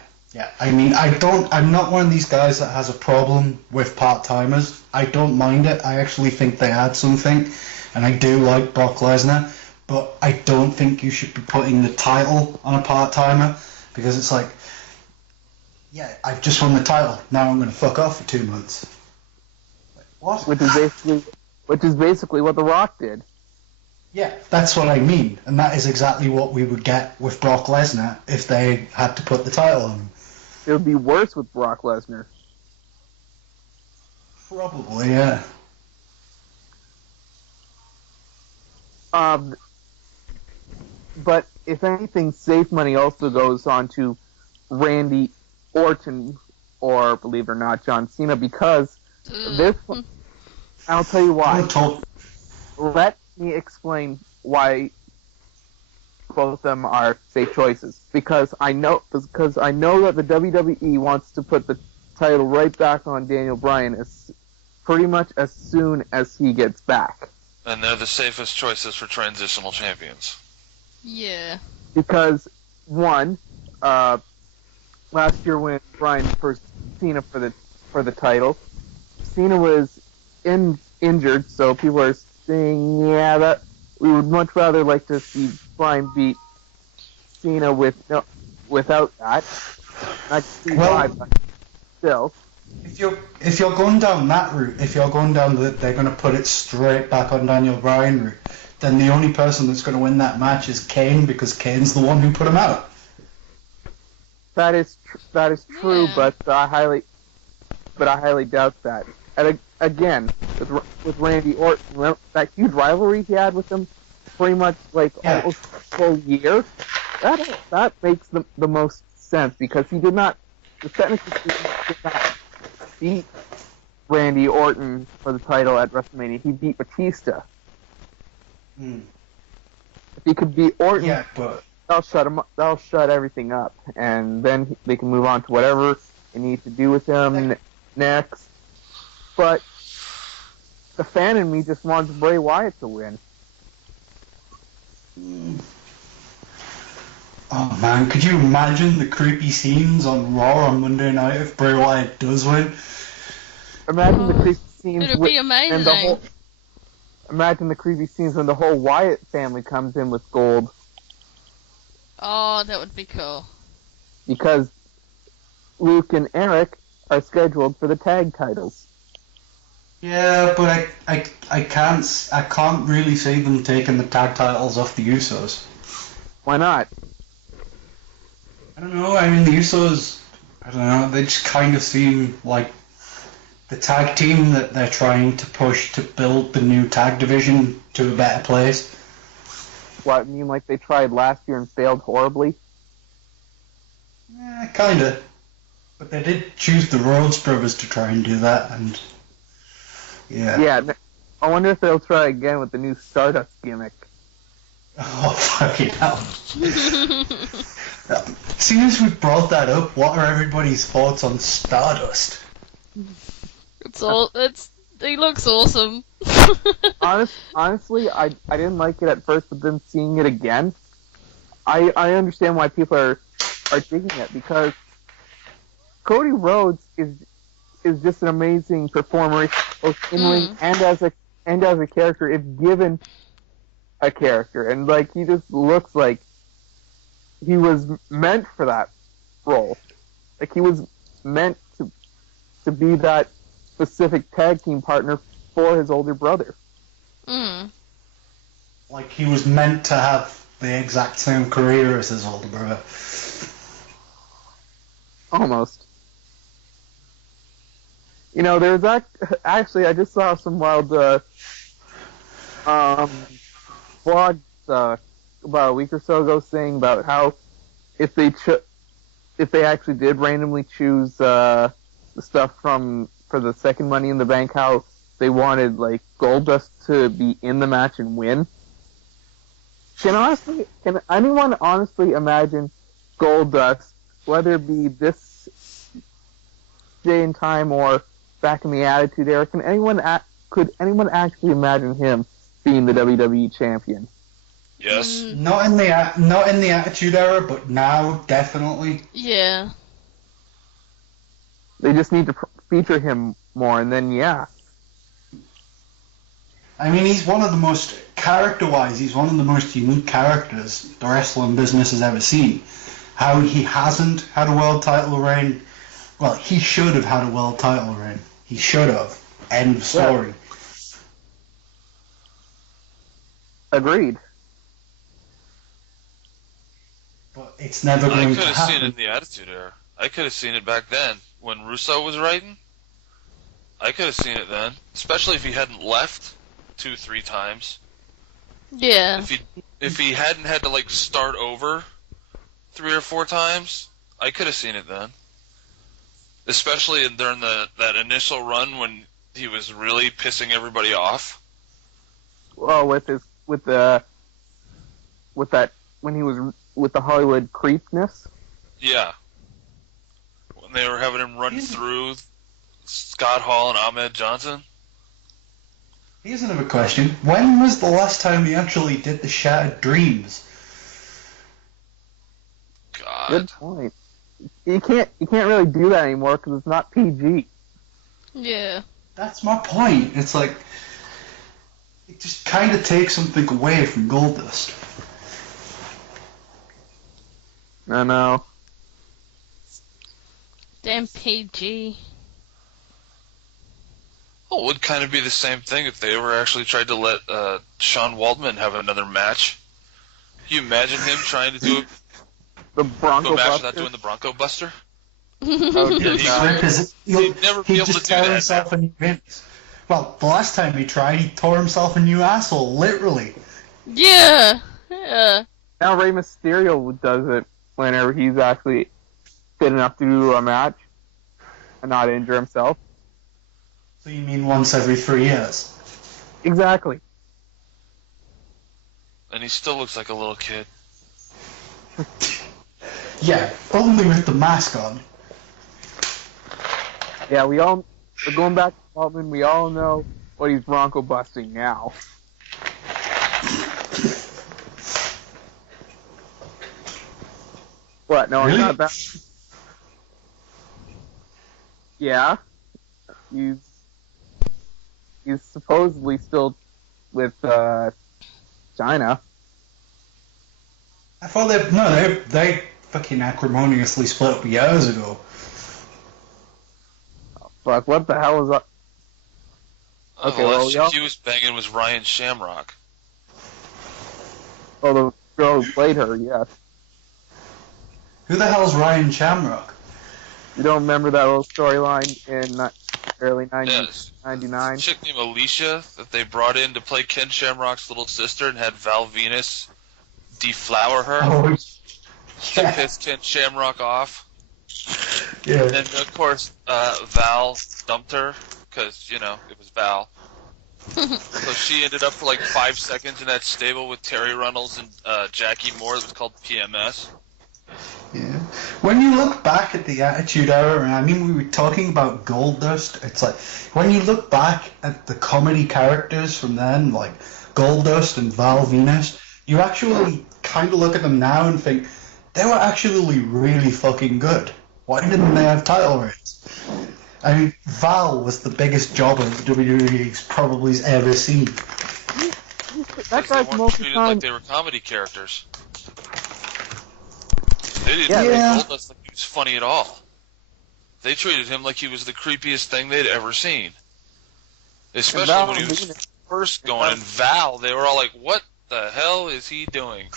I mean, I'm not one of these guys that has a problem with part-timers. I don't mind it. I actually think they add something, and I do like Brock Lesnar, but I don't think you should be putting the title on a part-timer, because it's like, yeah, I've just won the title. Now I'm going to fuck off for 2 months. Like, what? Which is basically what The Rock did. Yeah, that's what I mean, and that is exactly what we would get with Brock Lesnar if they had to put the title on him. It would be worse with Brock Lesnar. Probably, yeah. But if anything, safe money also goes on to Randy Orton, or believe it or not, John Cena, because this one, I'll tell you why. Let me explain why both of them are safe choices. Because I know that the WWE wants to put the title right back on Daniel Bryan pretty much as soon as he gets back. And they're the safest choices for transitional champions. Yeah. Because one, last year when Bryan first Cena for the title, Cena was injured, so people are saying, yeah, that we would much rather like to see Bryan beat Cena without that. Not to see why, but still. If you're going down that route, if you're going down they're going to put it straight back on Daniel Bryan route, then the only person that's going to win that match is Kane, because Kane's the one who put him out. That is true, Yeah. but I highly doubt that. And again, with Randy Orton, that huge rivalry he had with him, pretty much like almost a full year. That makes the most sense, because he did not beat Randy Orton for the title at WrestleMania. He beat Batista. If he could beat Orton, Yeah, but that'll shut him up. That'll shut everything up, and then they can move on to whatever they need to do with him next. But the fan in me just wants Bray Wyatt to win. oh man, could you imagine the creepy scenes on Raw on Monday night if Bray Wyatt does win? Imagine the creepy scenes. It'd be amazing. Imagine the creepy scenes when the whole Wyatt family comes in with gold, Oh, that would be cool. because Luke and Eric are scheduled for the tag titles. Yeah, but I can't really see them taking the tag titles off the Usos. Why not? I don't know. I mean, the Usos, I don't know. They just kind of seem like the tag team that they're trying to push to build the new tag division to a better place. What, you mean like they tried last year and failed horribly? Kinda. But they did choose the Rhodes brothers to try and do that, and yeah. Yeah, I wonder if they'll try again with the new Stardust gimmick. Oh, fucking hell. Seeing as we brought that up, what are everybody's thoughts on Stardust? He looks awesome. Honestly, I didn't like it at first, but then seeing it again, I understand why people are digging it, because Cody Rhodes is just an amazing performer, both in ring and as a character, if given a character, and like he just looks like he was meant for that role. Like he was meant to be that specific tag team partner for his older brother. Like he was meant to have the exact same career as his older brother. Almost. You know, there's actually I just saw some wild blogs about a week or so ago saying about how if they actually did randomly choose the stuff for the second Money in the Bank, how they wanted like Goldust to be in the match and win. Can anyone honestly imagine Goldust, whether it be this day and time or back in the Attitude Era, could anyone actually imagine him being the WWE champion? Yes. Not in the Attitude Era, but now definitely. Yeah. They just need to feature him more, and then yeah. I mean, he's one of the most, character-wise, he's one of the most unique characters the wrestling business has ever seen. How he hasn't had a world title reign, well, he should have had a world title reign. He should have. End of story. Agreed. But it's never I going could to have seen it happen. in the Attitude Era. I could have seen it back then when Russo was writing. I could have seen it then, especially if he hadn't left 2-3 times. Yeah. If he hadn't had to like start over 3 or 4 times, I could have seen it then. Especially during that initial run when he was really pissing everybody off. Well, with that when he was with the Hollywood creepness. Yeah. When they were having him run through Scott Hall and Ahmed Johnson. Here's another question. When was the last time he actually did the Shattered Dreams? God. Good point. You can't really do that anymore because it's not PG. Yeah. That's my point. It's like, it just kind of takes something away from Goldust. I know. Damn PG. Well, it would kind of be the same thing if they ever actually tried to let Sean Waldman have another match. Can you imagine him trying to do The a Bronco match Buster. without doing the Bronco Buster? Oh, He'd dear God. never be able to just do tear that himself now. a new penis. Well, the last time he tried, he tore himself a new asshole, literally. Yeah. Yeah. Now Rey Mysterio does it whenever he's actually fit enough to do a match and not injure himself. So you mean once every 3 years? Exactly. And he still looks like a little kid. Yeah, only with the mask on. Yeah, we're going back to Altman, we all know what he's Bronco busting now. What? No, Really? it's not that. Yeah. He's supposedly still with China. I thought they fucking acrimoniously split up years ago. Fuck, what the hell is up? Okay, the well, last y'all- chick he was banging was Ryan Shamrock. Oh, the girl who played her, yes. Who the hell's Ryan Shamrock? You don't remember that little storyline in early Yes. 99? Chick named Alicia that they brought in to play Ken Shamrock's little sister and had Val Venus deflower her Oh, to yeah. piss Ken Shamrock off. Yeah. And of course, Val dumped her because, it was Val. So she ended up for like 5 seconds in that stable with Terry Runnels and Jackie Moore that was called PMS. Yeah. When you look back at the Attitude Era, and I mean, we were talking about Goldust, it's like, when you look back at the comedy characters from then, like Goldust and Val Venus, you actually kind of look at them now and think, they were actually really fucking good. Why didn't they have title reigns? I mean, Val was the biggest jobber the WWE's probably ever seen. That They guy's weren't most of the treated time. like they were comedy characters. They didn't Yeah. treat Goldust like he was funny at all. They treated him like he was the creepiest thing they'd ever seen. Especially Val when he was Venus- first going. And Val, they were all like, what the hell is he doing?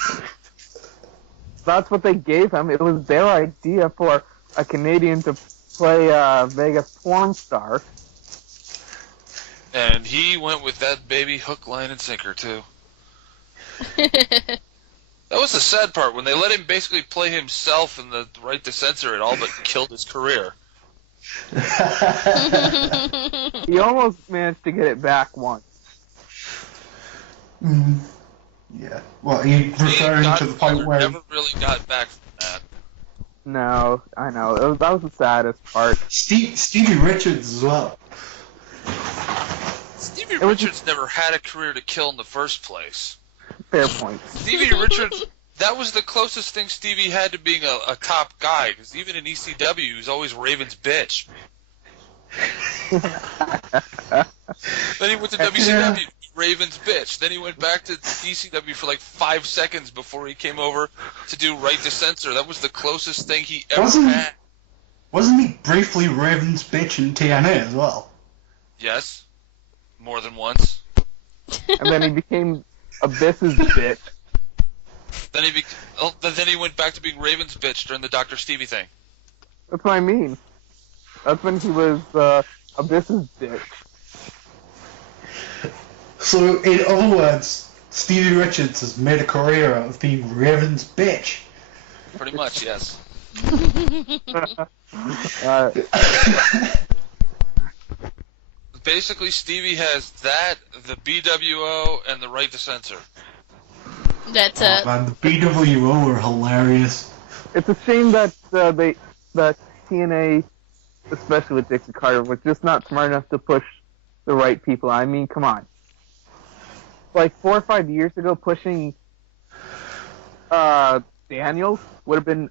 That's what they gave him. It was their idea for a Canadian to play a Vegas porn star. And he went with that baby hook, line, and sinker, too. That was the sad part, when they let him basically play himself in the right to censor it all, but killed his career. He almost managed to get it back once. Mm, yeah. Well, you're referring to the point where... never really got back from that. No, I know. That was the saddest part. Stevie Richards as well. Stevie was Richards never had a career to kill in the first place. Fair point. Stevie Richards, that was the closest thing Stevie had to being a top guy, because even in ECW, he was always Raven's bitch. Then he went to WCW, Raven's bitch. Then he went back to ECW for like 5 seconds before he came over to do Right to Censor. That was the closest thing he ever had. Wasn't he briefly Raven's bitch in TNA as well? Yes, more than once. And then he became Abyss's bitch. Then he went back to being Raven's bitch during the Dr. Stevie thing. That's what I mean. That's when he was Abyss's bitch. So, in other words, Stevie Richards has made a career out of being Raven's bitch. Pretty much, yes. Basically, Stevie has that, the BWO, and the right to censor. That's Oh, it. man, the BWO were hilarious. It's a shame that that TNA, especially with Dixie Carter, was just not smart enough to push the right people. I mean, come on. Like 4 or 5 years ago, pushing Daniels would have been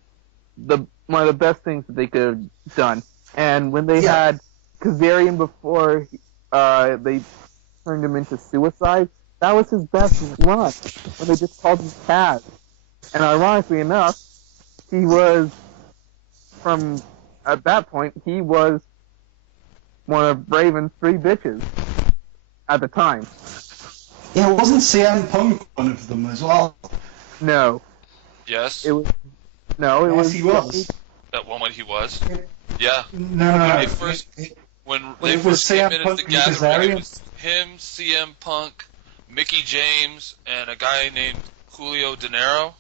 one of the best things that they could have done. And when they had Kazarian before they turned him into Suicide, that was his best run, when they just called him Kaz. And ironically enough, he was, at that point, he was one of Raven's 3 bitches at the time. Yeah, wasn't CM Punk one of them as well? No. Yes. It was. No, it Yes, was. he was. At one point he was. Yeah. No. When Well, they it was first came CM in Punk the and gathering, Kazarian. it was him, CM Punk, Mickey James, and a guy named Julio De Niro.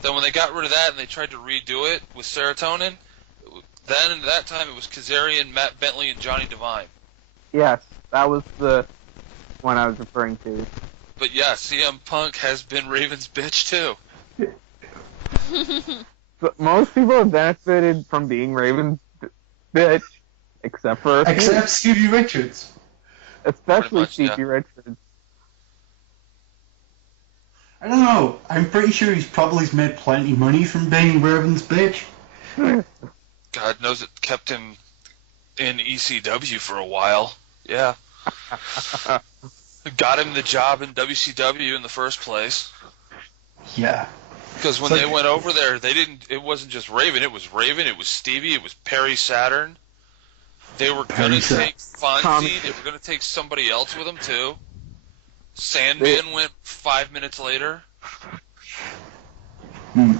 Then when they got rid of that and they tried to redo it with Serotonin, then at that time it was Kazarian, Matt Bentley, and Johnny Devine. Yes, that was the one I was referring to. But yeah, CM Punk has been Raven's bitch too. But most people have benefited from being Raven's bitch, except for Stevie Richards. especially much, Stevie yeah. Richards. I don't know. I'm pretty sure he's probably made plenty of money from being Raven's bitch. God knows it kept him in ECW for a while. Yeah. Got him the job in WCW in the first place. Yeah. Because when they went over there, it wasn't just Raven, it was Stevie, it was Perry Saturn. They were going to take Fonzie, they were going to take somebody else with them too. Sandman went 5 minutes later. Yeah.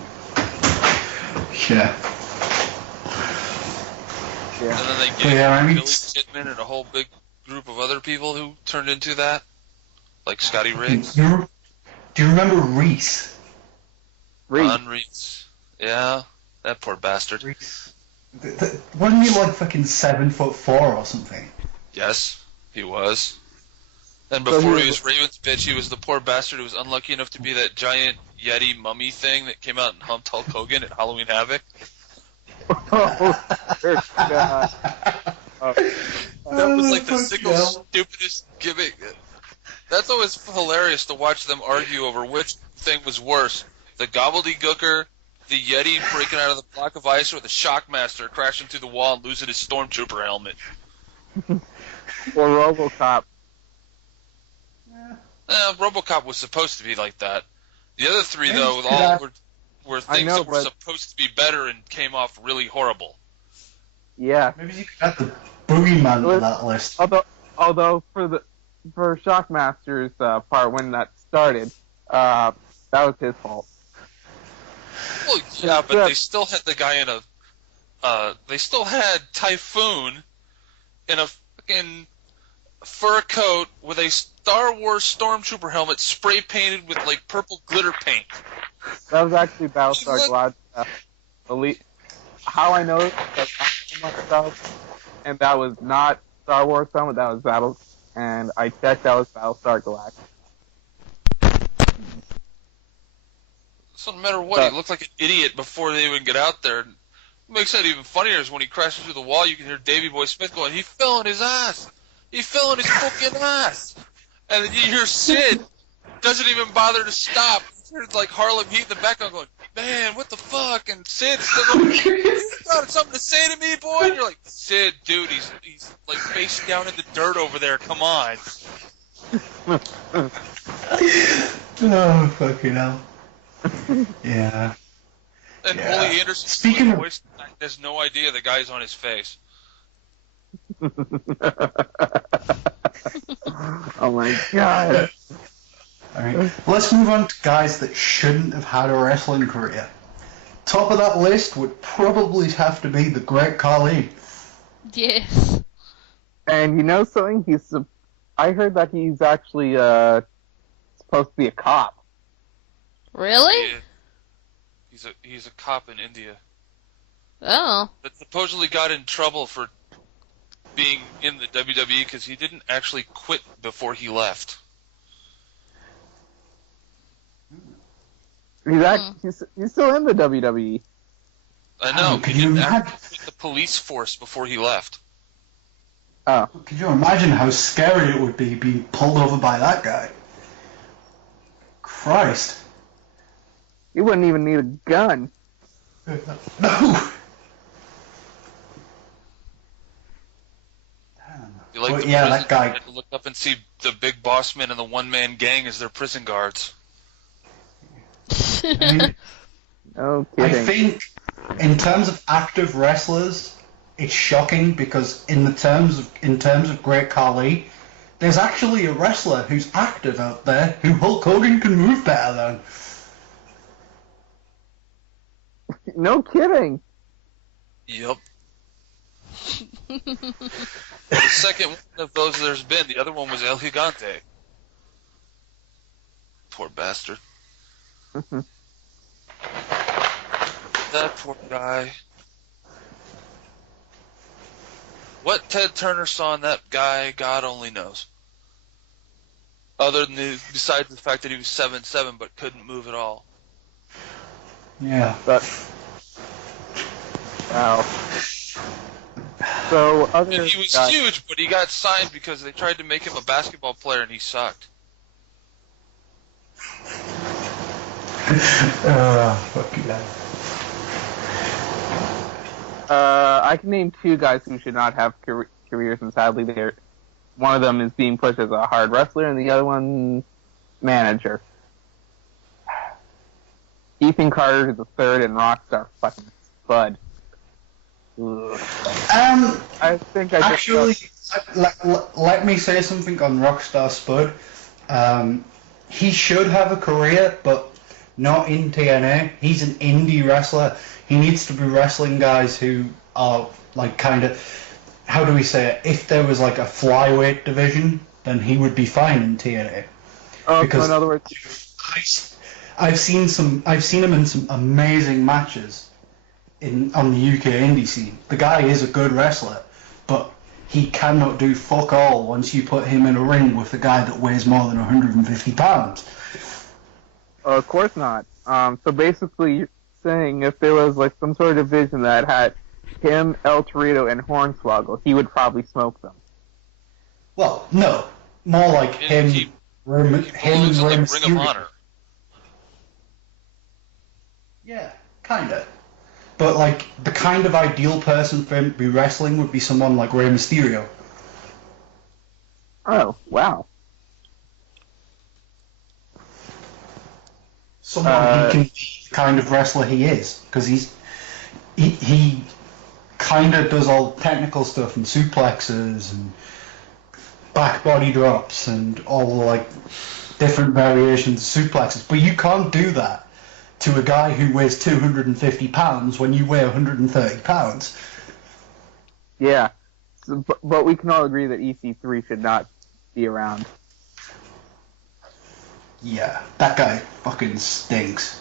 Yeah. And then they gave Yeah, I mean, Billy Kidman and a whole big group of other people who turned into that. Like Scotty Riggs. Do you remember Reese? Ron Reese. Yeah, that poor bastard. Reese. Wasn't he like fucking 7'4" or something? Yes, he was. And So before he he was- was Raven's bitch, he was the poor bastard who was unlucky enough to be that giant Yeti mummy thing that came out and humped Hulk Hogan at Halloween Havoc. Oh, dear God. Oh. That was like the fuck single yeah. stupidest gimmick. That's always hilarious to watch them argue over which thing was worse. The gobbledygooker, the Yeti breaking out of the block of ice, or the Shockmaster crashing through the wall and losing his Stormtrooper helmet. Or RoboCop. RoboCop was supposed to be like that. The other three, Yeah, though, yeah. were I things know, that were but- supposed to be better and came off really horrible. Yeah. Maybe you could add the Boogeyman to that list. Although for Shockmaster's part when that started, that was his fault. Well, yeah, but they still had the guy in they still had Typhoon in a fucking fur coat with a Star Wars Stormtrooper helmet spray painted with like purple glitter paint. That was actually Battlestar Galactica. Elite. How I know it, because I know myself, and that was not Star Wars helmet. That was and I checked. That was Battlestar Galactica. So no matter what, he looked like an idiot before they even get out there. What makes that even funnier is when he crashes through the wall, you can hear Davey Boy Smith going, "He fell on his ass! He fell on his fucking ass!" And then you hear Sid doesn't even bother to stop. You hear like Harlem Heat in the background going, "Man, what the fuck?" And Sid's still going, "You got something to say to me, boy?" And you're like, "Sid, dude, he's like face down in the dirt over there. Come on." Oh, fucking hell. Yeah. And Yeah. Ole Anderson Speaking of- voice has no idea the guy's on his face. Oh my God. Alright, let's move on to guys that shouldn't have had a wrestling career. Top of that list would probably have to be the Great Khali. Yes. And you know something? I heard that he's actually supposed to be a cop. Really? Yeah. He's a cop in India. Oh. That supposedly got in trouble for being in the WWE because he didn't actually quit before he left. He's still in the WWE. I know. Could He you didn't imagine? actually quit the police force before he left. Oh. Could you imagine how scary it would be being pulled over by that guy? Christ. He wouldn't even need a gun. No! You like Well, the yeah, prison, that guy- you had to look up and see the big boss man and the one-man gang as their prison guards. I mean, No I kidding. think, in terms of active wrestlers, it's shocking because in terms of Great Khali, there's actually a wrestler who's active out there who Hulk Hogan can move better than. No kidding. Yep. The second one of those there's been, the other one was El Gigante. Poor bastard. That poor guy. What Ted Turner saw in that guy, God only knows. Besides the fact that he was 7'7" but couldn't move at all. Yeah. But wow. So other And he was guys, huge, but he got signed because they tried to make him a basketball player and he sucked. Fuck you, guys. I can name two guys who should not have careers, and sadly, one of them is being pushed as a hard wrestler, and the other one manager. Ethan Carter is the third, and Rockstar fucking Spud. Ugh. I think I just Actually, let me say something on Rockstar Spud. He should have a career, but not in TNA. He's an indie wrestler. He needs to be wrestling guys who are like kind of, how do we say it? If there was like a flyweight division, then he would be fine in TNA. so because in other words, I've seen him in some amazing matches on the UK indie scene. The guy is a good wrestler, but he cannot do fuck all once you put him in a ring with a guy that weighs more than 150 pounds. of course not. So basically, you're saying if there was like some sort of division that had him, El Torito, and Hornswoggle, he would probably smoke them. Well, no, more like him. He Him and belongs in Rey like Ring of Mysterio. Honor. Yeah, kinda. But like the kind of ideal person for him to be wrestling would be someone like Rey Mysterio. Oh, wow. Someone he can be the kind of wrestler he is, because he kind of does all the technical stuff and suplexes and back body drops and all the like different variations of suplexes, but you can't do that to a guy who weighs 250 pounds when you weigh 130 pounds. Yeah. So, but we can all agree that EC3 should not be around. Yeah, that guy fucking stinks.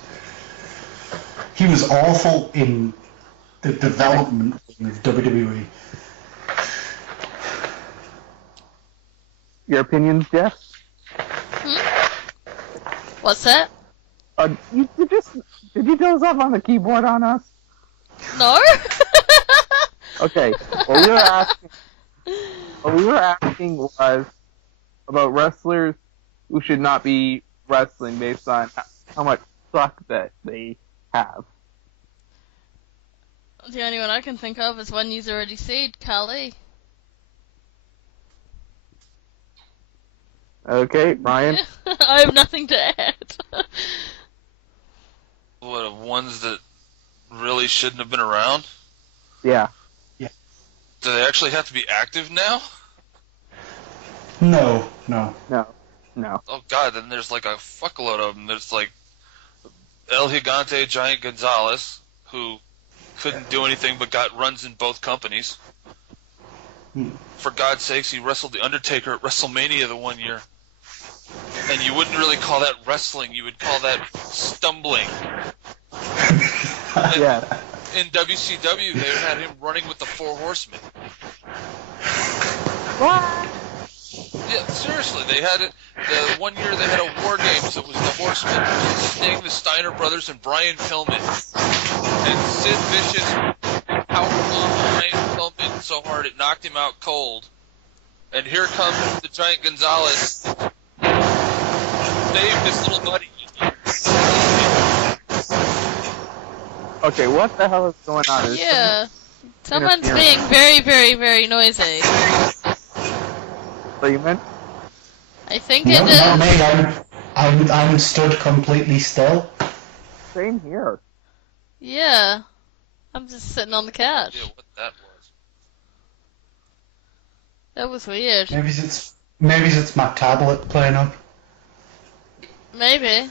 He was awful in the development of WWE. Your opinions, Jeff? What's that? Did you doze off on the keyboard on us? No? Okay. What we were asking was about wrestlers who should not be wrestling based on how much suck that they have. The only one I can think of is one you've already said, Carly. Okay, Ryan? I have nothing to add. What, ones that really shouldn't have been around? Yeah. Do they actually have to be active now? No. No. No. Oh God, then there's like a fuckload of them. There's like El Gigante Giant Gonzalez, who couldn't do anything but got runs in both companies. For God's sakes, he wrestled The Undertaker at WrestleMania the one year. And you wouldn't really call that wrestling, you would call that stumbling. Yeah. In WCW, they had him running with the Four Horsemen. What? Yeah, seriously, they had it. The one year they had a War Games that was the Horsemen, Sting, the Steiner Brothers, and Brian Pillman. And Sid Vicious powerbomb Brian Pillman so hard it knocked him out cold. And here comes the Giant Gonzalez. Save this little buddy. Okay, what the hell is going on? Is Yeah. Someone's interfering? being very, very, very noisy. So you meant? I think No, it not me. is. I'm stood completely still. Same here. Yeah. I'm just sitting on the couch. Yeah, what that was. That was weird. Maybe it's my tablet playing up. Maybe.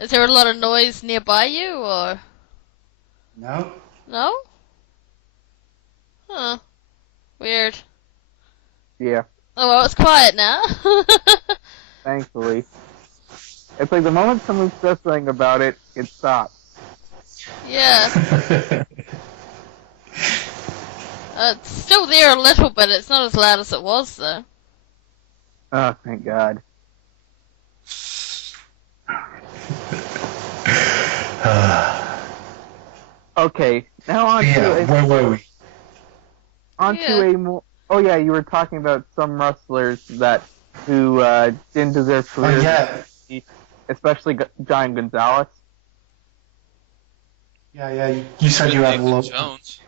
Is there a lot of noise nearby you, or No. no? Huh. Weird. Yeah, Oh well, it's quiet now. thankfully. It's like the moment someone says something about it, it stops. Yeah. It's still there a little bit. It's not as loud as it was, though. Oh, thank God. Okay, now on Yeah, to where were we? Yeah. a more. Oh yeah, you were talking about some wrestlers who didn't deserve Oh careers, yeah, especially Giant Gonzalez. yeah. You said you had a Nathan lot. Jones.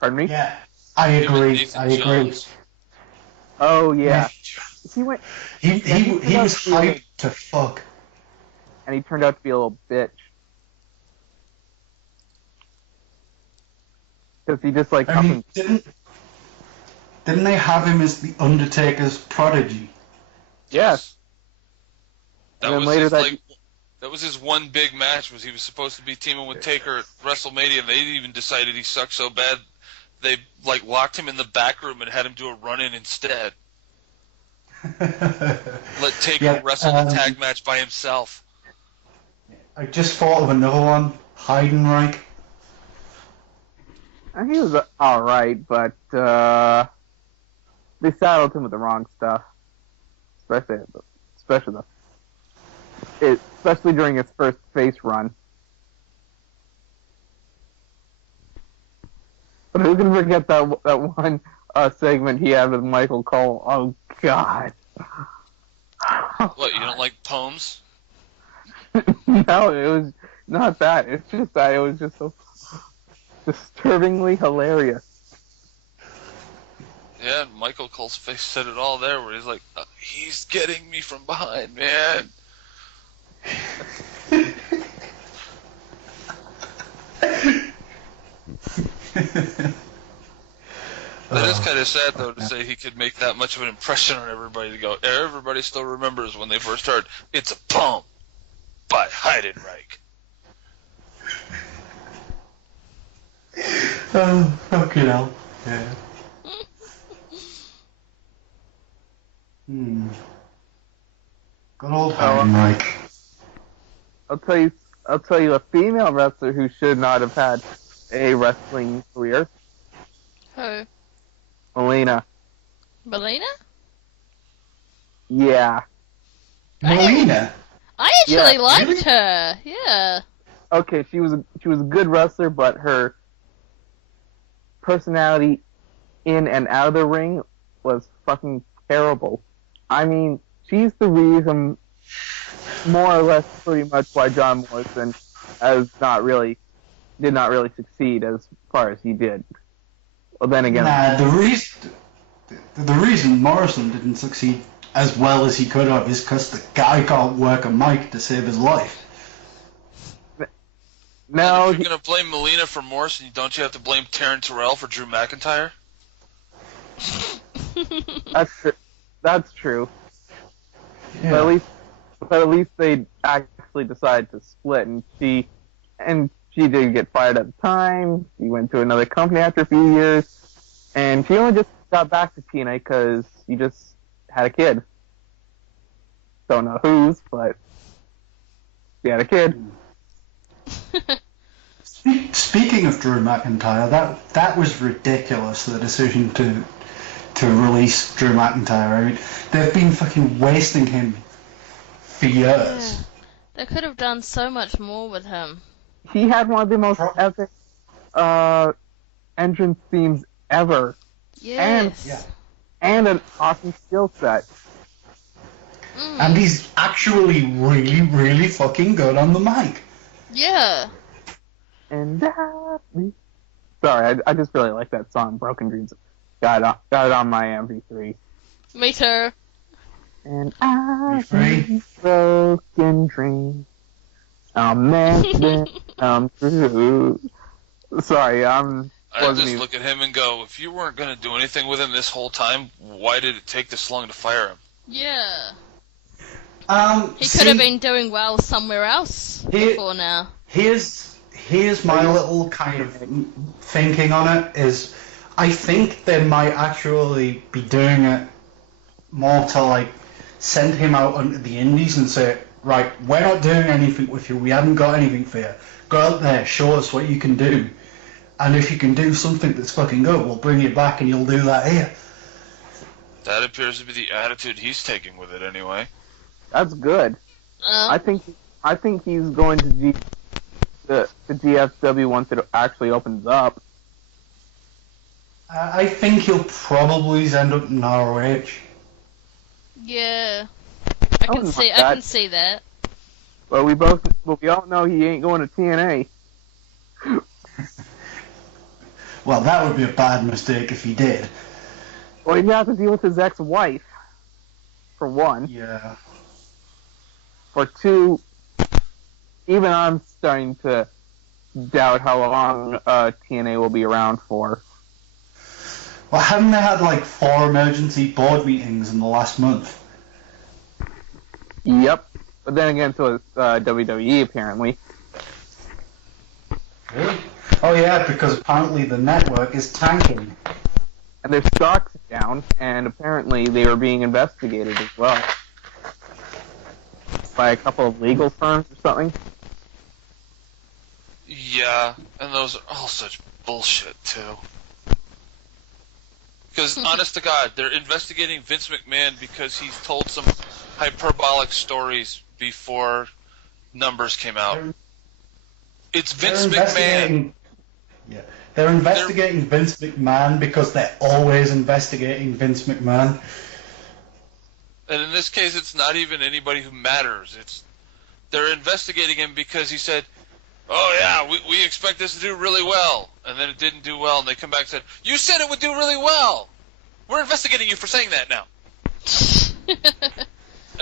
Pardon me? Yeah, I Him and agree. Nathan I agree. Jones. Oh yeah, he went He was hyped to fuck. and he turned out to be a little bitch. Because he just like I mean, didn't they have him as the Undertaker's prodigy? yes. That And then was later his, that- that was his one big match. Was he was supposed to be teaming with Taker at WrestleMania, and they even decided he sucked so bad they like locked him in the back room and had him do a run-in instead. Let Taker Yeah, wrestle the tag match by himself. I just thought of another one, Heidenreich. He was alright, but they saddled him with the wrong stuff. Especially during his first face run. But who can forget that one segment he had with Michael Cole? Oh God! What, you don't like poems? No, it was not that. It's just that it was just so disturbingly hilarious. Yeah, Michael Cole's face said it all there, where he's like, he's getting me from behind, man. That is kind of sad, though, to say he could make that much of an impression on everybody to go, everybody still remembers when they first heard, It's a Poem by Heidenreich. Oh, fucking hell. Yeah. Good old Heidenreich. I'll tell you a female wrestler who should not have had a wrestling career. Who? Melina. Melina? Yeah. Melina? I actually Yeah, liked really? her. Yeah. Okay, she was a good wrestler, but her personality in and out of the ring was fucking terrible. I mean, she's the reason, more or less, pretty much why John Morrison did not really succeed as far as he did. Well, then again, Nah, the reason Morrison didn't succeed as well as he could have is because the guy can't work a mic to save his life. no, And if you're going to blame Melina for Morrison, don't you have to blame Taryn Terrell for Drew McIntyre? that's true. Yeah. But at least they actually decided to split, and she didn't get fired at the time. She went to another company after a few years, and she only just got back to TNA because she just had a kid. Don't know whose, but she had a kid. Speaking of Drew McIntyre, that was ridiculous. The decision to release Drew McIntyre. I mean, they've been fucking wasting him for years. Yeah. They could have done so much more with him. He had one of the most epic entrance themes ever. Yes. And an awesome skill set. And he's actually really, really fucking good on the mic. Yeah. And sorry, I just really like that song, Broken Dreams. Got it on my MP3. Me too. And I have broken dreams. I'll make them come true. Sorry, I just look at him and go, if you weren't going to do anything with him this whole time, why did it take this long to fire him? Yeah. He could have been doing well somewhere else before now. Here's my little kind of thinking on it is, I think they might actually be doing it more to like send him out onto the indies and say, right, we're not doing anything with you, we haven't got anything for you. Go out there, show us what you can do. And if you can do something that's fucking good, we'll bring you back and you'll do that here. That appears to be the attitude he's taking with it anyway. That's good. I think he's going to the GFW once it actually opens up. I think he'll probably end up in ROH. Yeah. I can see that. Well, we all know he ain't going to TNA. Well, that would be a bad mistake if he did. Well, he'd have to deal with his ex-wife, for one. Yeah. For two, even I'm starting to doubt how long TNA will be around for. Well, haven't they had like 4 emergency board meetings in the last month? Yep. But then again, so is WWE, apparently. Really? Oh yeah, because apparently the network is tanking. And their stock's down, and apparently they are being investigated as well. By a couple of legal firms or something. Yeah, and those are all such bullshit, too. Because, honest to God, they're investigating Vince McMahon because he's told some hyperbolic stories before numbers came out. It's Vince McMahon. Yeah, they're investigating Vince McMahon because they're always investigating Vince McMahon. And in this case, it's not even anybody who matters. They're investigating him because he said, oh yeah, we expect this to do really well. And then it didn't do well, and they come back and said, you said it would do really well! We're investigating you for saying that now.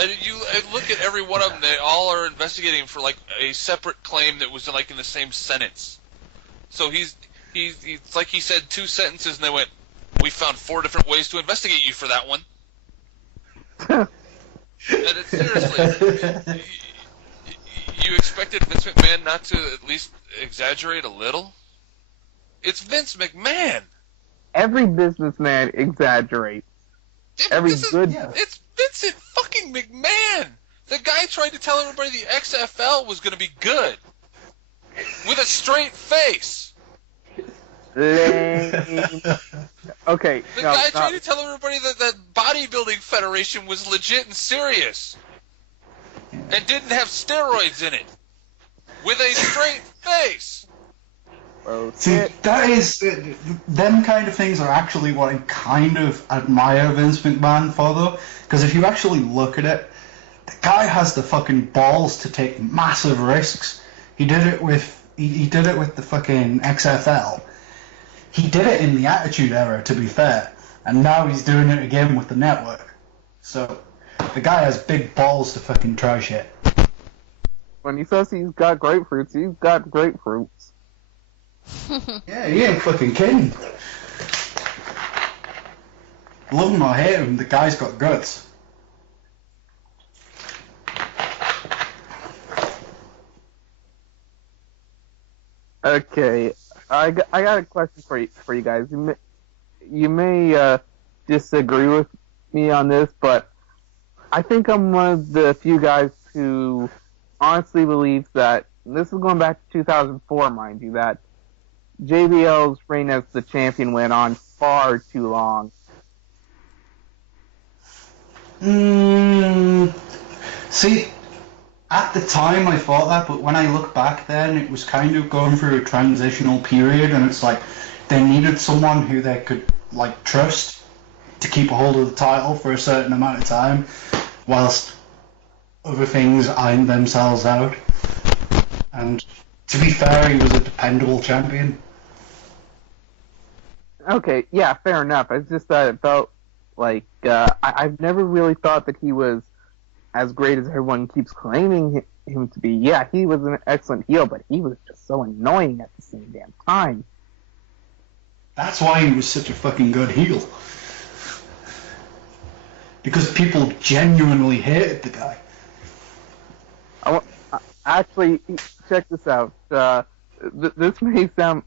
And you look at every one of them, they all are investigating him for like a separate claim that was like in the same sentence. So he's like he said 2 sentences, and they went, we found 4 different ways to investigate you for that one. And it's seriously, you expected Vince McMahon not to at least exaggerate a little? It's Vince McMahon. Every businessman exaggerates. It's Vincent fucking McMahon. The guy tried to tell everybody the XFL was going to be good with a straight face. Lame. Okay. The guy tried to tell everybody that bodybuilding federation was legit and serious and didn't have steroids in it with a straight face. See, that is, them kind of things are actually what I kind of admire Vince McMahon for, though, because if you actually look at it, the guy has the fucking balls to take massive risks. He did it with the fucking XFL. He did it in the Attitude Era, to be fair, and now he's doing it again with the network. So, the guy has big balls to fucking try shit. When he says he's got grapefruits, he's got grapefruits. Yeah, he ain't fucking kidding. Love him or hate him, the guy's got guts. Okay, I got a question for you guys. You may disagree with me on this, but I think I'm one of the few guys who honestly believes that, and this is going back to 2004, mind you, that JBL's reign as the champion went on far too long. See, at the time I thought that, but when I look back then, it was kind of going through a transitional period, and it's like they needed someone who they could like trust to keep a hold of the title for a certain amount of time, whilst other things ironed themselves out. And to be fair, he was a dependable champion. Okay, yeah, fair enough. It's just that it felt like I've never really thought that he was as great as everyone keeps claiming him to be. Yeah, he was an excellent heel, but he was just so annoying at the same damn time. That's why he was such a fucking good heel. Because people genuinely hated the guy. Actually, check this out. This may sound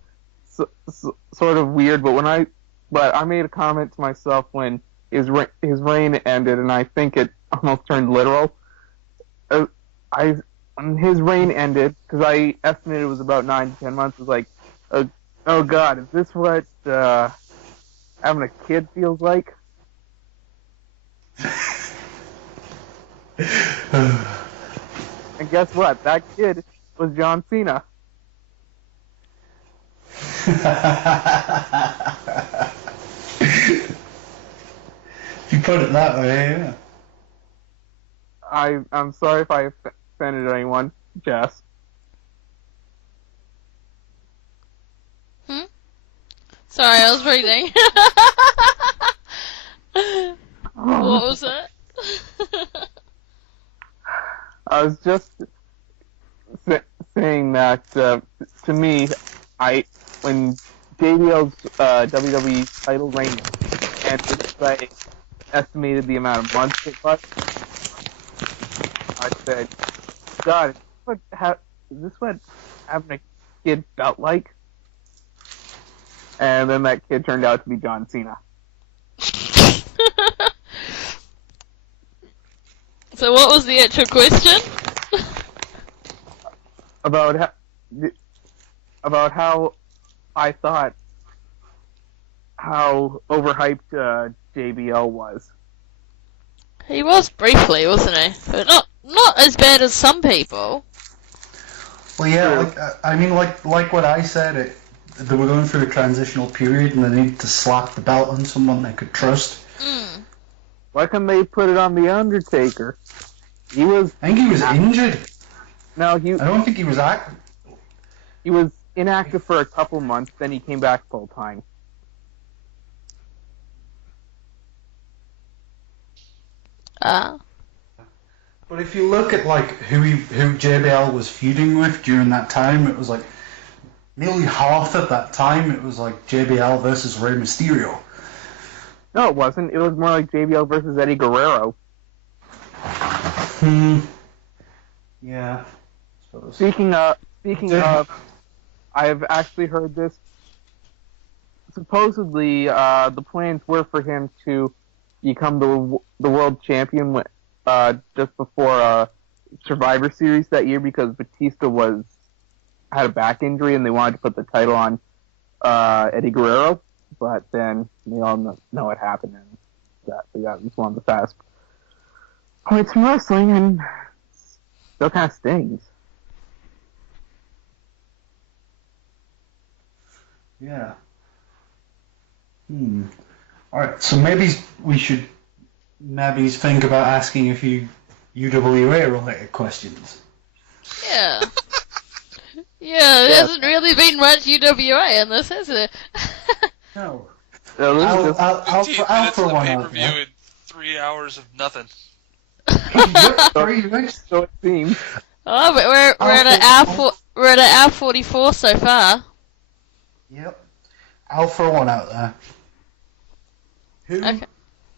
sort of weird, but I made a comment to myself when his reign ended, and I think it almost turned literal. When his reign ended, because I estimated it was about 9 to 10 months, it was like, oh god, is this what having a kid feels like? And guess what? That kid was John Cena. If you put it that way, yeah. I'm sorry if I offended anyone, Jess. Sorry, I was reading. What was it? I was just saying that to me, when JBL's WWE title reign ended, I estimated the amount of months it was. I said, God, is this what having a kid felt like? And then that kid turned out to be John Cena. So what was the actual question? About how I thought how overhyped JBL was. He was briefly, wasn't he? But not as bad as some people. Well, yeah, like what I said, they were going through a transitional period and they needed to slap the belt on someone they could trust. Mm. Why couldn't they put it on The Undertaker? I think he was injured. No, I don't think he was active. He was inactive for a couple months, then he came back full time. But if you look at like who JBL was feuding with during that time, it was like nearly half of that time it was like JBL versus Rey Mysterio. No, it wasn't. It was more like JBL versus Eddie Guerrero. Yeah. Speaking of, I have actually heard this. Supposedly, the plans were for him to become the world champion just before Survivor Series that year because Batista had a back injury and they wanted to put the title on Eddie Guerrero. But then we all know what happened, and that was one of the fast points in wrestling, and still kind of stings. Yeah. Alright, so maybe we should think about asking a few UWA-related questions. Yeah. Yeah, there hasn't really been much UWA in this, has there? No. I'll 15 minutes of for the one pay-per-view out. and 3 hours of nothing. So it seems. Oh, but we're at an hour 44 so far. Yep. I'll throw one out there. Who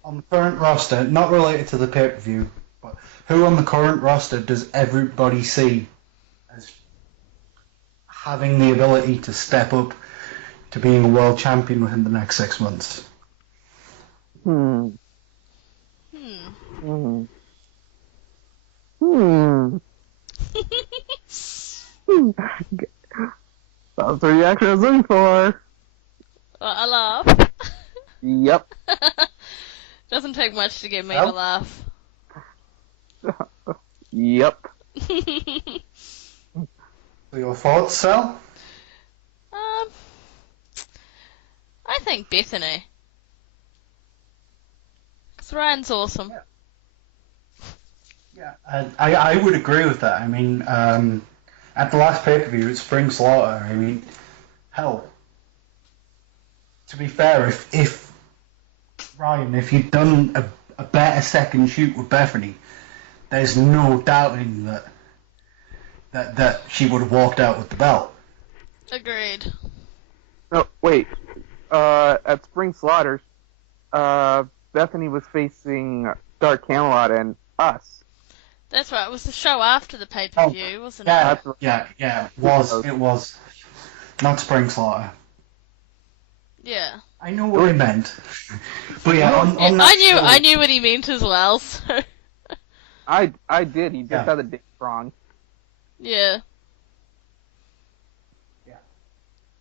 on the current roster, not related to the pay-per-view, but who on the current roster does everybody see as having the ability to step up to being a world champion within the next 6 months. Hmm. Hmm. That's the reaction I was looking for. A laugh. Yep. Doesn't take much to get me Oh. to laugh. Yep. Your thoughts, Sal? I think Bethany. 'Cause Ryan's awesome. Yeah, I would agree with that. I mean, at the last pay-per-view at Spring Slaughter, I mean, hell, to be fair, if Ryan, if you'd done a better second shoot with Bethany, there's no doubting that she would have walked out with the belt. Agreed. No, wait. At Spring Slaughter, Bethany was facing Dark Camelot and us. That's right. It was the show after the pay-per-view, wasn't it? Yeah, yeah, it was. Not Spring Slaughter. Yeah. I know what he meant. But yeah, on Yeah, that show, I knew what he meant as well. So I did. He just Yeah. had the date wrong. yeah.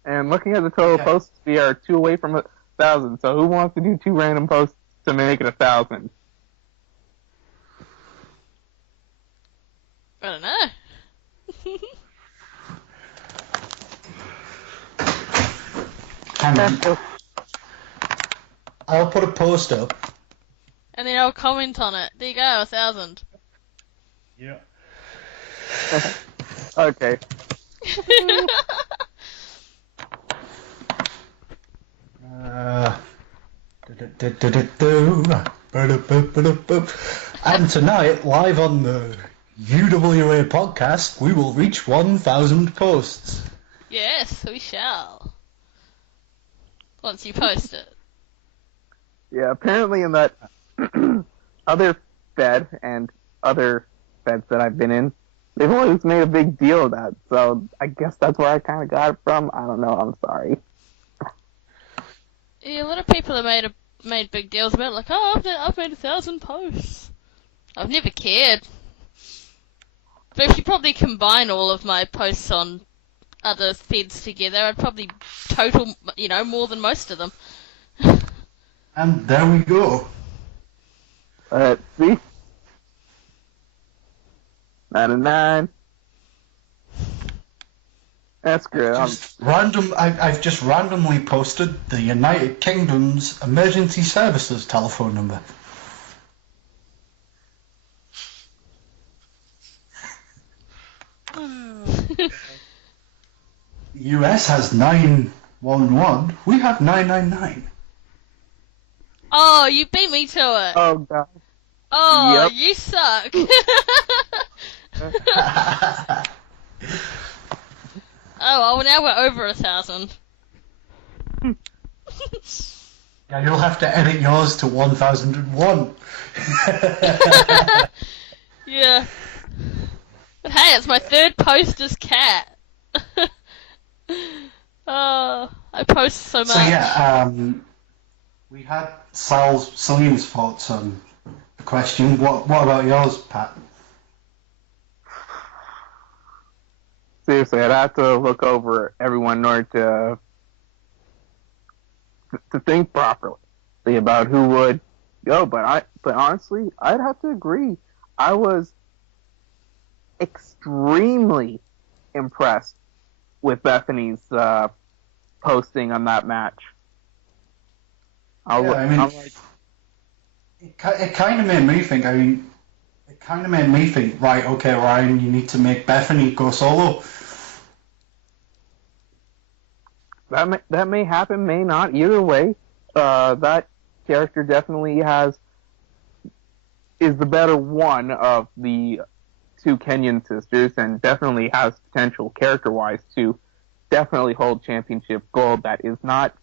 And looking at the total Okay. posts, we are 2 away from 1,000. So who wants to do 2 random posts to make it 1,000? I don't know. hang on, I'll put a post up. And then I'll comment on it. There you go, 1,000. Yeah. Okay. And tonight, live on the UWA podcast, we will reach 1,000 posts. Yes, we shall. Once you post it. Yeah, apparently in that other fed and other feds that I've been in, they've always made a big deal of that. So I guess that's where I kind of got it from. I don't know. I'm sorry. Yeah, a lot of people have made big deals about it, like, oh, I've made 1,000 posts. I've never cared. But if you probably combine all of my posts on other feds together, I'd probably total, more than most of them. And there we go. See? 99. That's good. I've just randomly posted the United Kingdom's emergency services telephone number. The US has 911. We have 999. Oh, you beat me to it. Oh, God. Oh, Yep. you suck. Oh, well, now we're over 1,000. Yeah, you'll have to edit yours to 1001. Yeah. But hey, it's my third post as Cat. Oh, I post so much. So yeah, we had Salim's thoughts on the question. What about yours, Pat? Seriously, I'd have to look over everyone in order to think properly about who would go. But honestly, I'd have to agree. I was extremely impressed with Bethany's posting on that match. It kind of made me think. Right, okay, Ryan, you need to make Bethany go solo. That may happen, may not. Either way, that character definitely is the better one of the 2 Kenyan sisters, and definitely has potential character-wise to definitely hold championship gold. That is not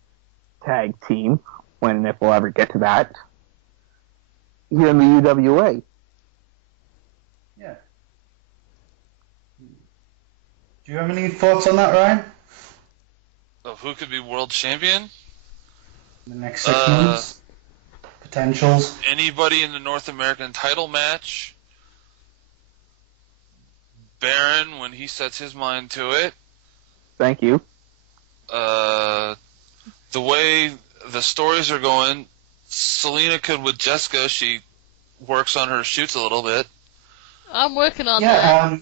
tag team, when and if we'll ever get to that, here in the UWA. Yeah. Do you have any thoughts on that, Ryan? Of who could be world champion? In the next 6 months? Potentials? Anybody in the North American title match. Baron, when he sets his mind to it. Thank you. The way the stories are going, Selena could with Jessica. She works on her shoots a little bit. I'm working on Yeah,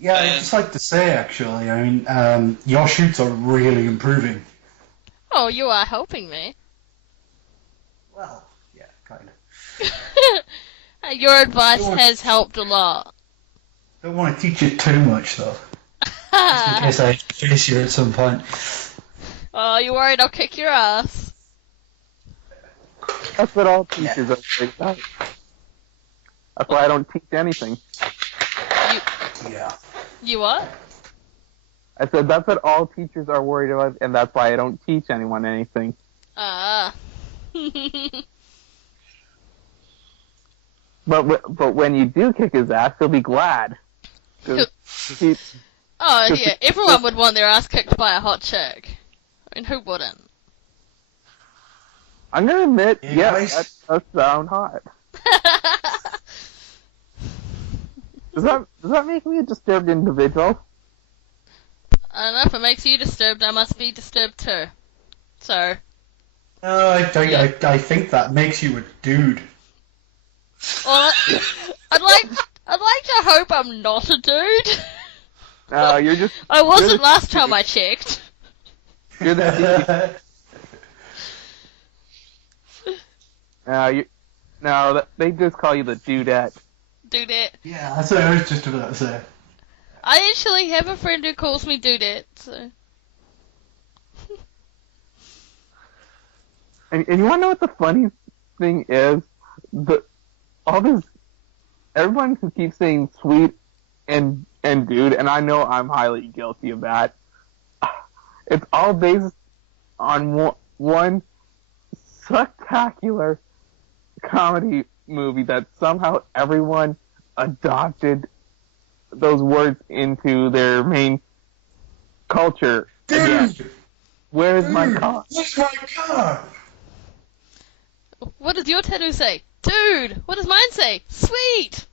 that. I'd just like to say, actually, I mean, your shoots are really improving. Oh, you are helping me. Well, yeah, kind of. Your advice has helped a lot. Don't want to teach you too much, though. Just in case I face you at some point. Oh, you worried I'll kick your ass? That's what all teachers are worried about. That's why I don't teach anything. Yeah. You what? I said that's what all teachers are worried about, and that's why I don't teach anyone anything. Ah. But when you do kick his ass, he'll be glad. 'Cause he- Oh, yeah, everyone would want their ass kicked by a hot chick. I mean, who wouldn't? I'm gonna admit, Hey, yeah, guys. that does sound hot. Does that make me a disturbed individual? I don't know, if it makes you disturbed, I must be disturbed too. So, No, I think that makes you a dude. well, I'd like to hope I'm not a dude. No, you're just. I wasn't you're the- last time I checked. You're the. They just call you the dudette. Dudette. Yeah, that's what I was just about to say. I actually have a friend who calls me Dudette, so. And you want to know what the funny thing is? Everyone who keeps saying sweet and dude, and I know I'm highly guilty of that. It's all based on one spectacular comedy movie that somehow everyone adopted those words into their main culture. Dude! Again. Where's my car? Where's my car? What does your tattoo say? Dude! What does mine say? Sweet!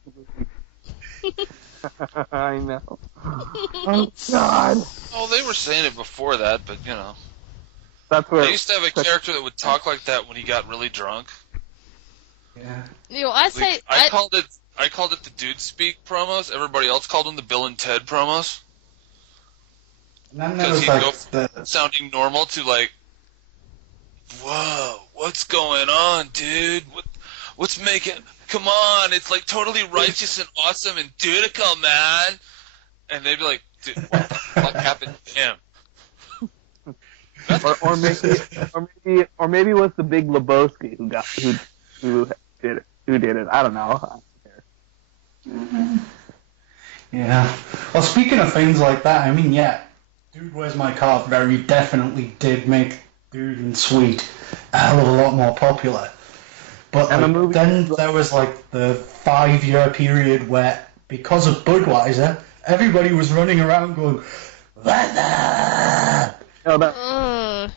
I know. Oh, God. Oh, they were saying it before that, but you know. That's where. They used to have a character that would talk like that when he got really drunk. Yeah. You know, I say. Like, I called it the dude speak promos. Everybody else called them the Bill and Ted promos. And then there Because was he'd like go sounding normal to like, whoa, what's going on, dude? What's making? Come on, it's like totally righteous and awesome and dudical, man. And they'd be like, dude, what the fuck happened to him? or maybe it was the Big Lebowski who did it. I don't know. Yeah. Well, speaking of things like that, I mean, yeah, Dude, Where's My Car very definitely did make Dude and Sweet a hell of a lot more popular. But like, then there was like the 5-year period where, because of Budweiser, everybody was running around going, Wanda! No, that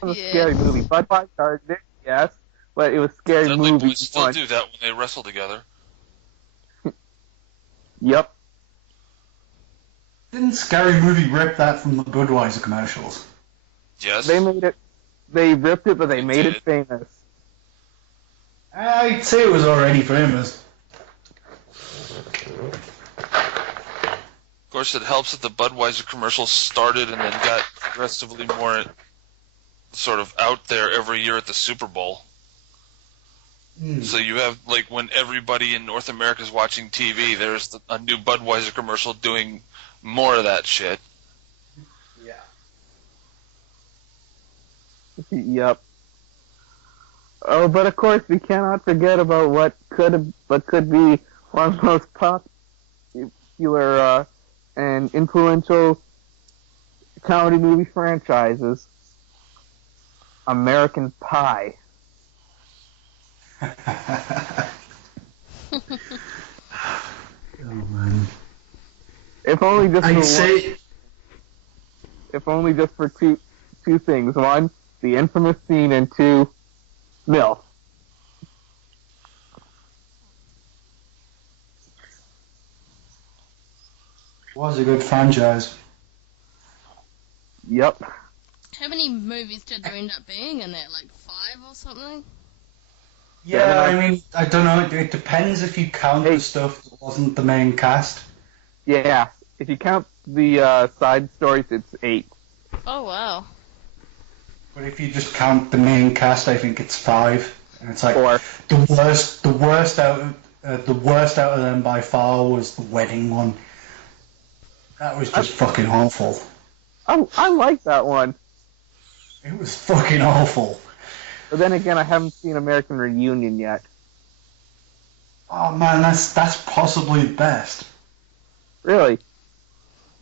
was a Yeah. scary movie. Budweiser did, yes, but it was scary Dudley movie Boys still one. do that when they wrestle together. Yep. Didn't Scary Movie rip that from the Budweiser commercials? Yes. They made it. They ripped it, but they made did it famous. I'd say it was already famous. Of course, it helps that the Budweiser commercials started and then got progressively more sort of out there every year at the Super Bowl. So you have, like, when everybody in North America is watching TV, there's a new Budweiser commercial doing more of that shit. Yeah. Yep. Oh, but of course we cannot forget about what could be one of the most popular and influential comedy movie franchises, American Pie. Oh man. If only just I'd for say if only just for two things. One, the infamous scene, and two, MILF. Was a good franchise. Yep. How many movies did there end up being in that? Like 5 or something? Yeah, I mean, I don't know. It depends if you count the stuff that wasn't the main cast. Yeah, if you count the side stories, it's 8. Oh, wow. But if you just count the main cast, I think it's 5. And it's like 4. the worst out of them by far was the wedding one. That was just fucking awful. I like that one. It was fucking awful. But then again, I haven't seen American Reunion yet. Oh man, that's possibly the best. Really?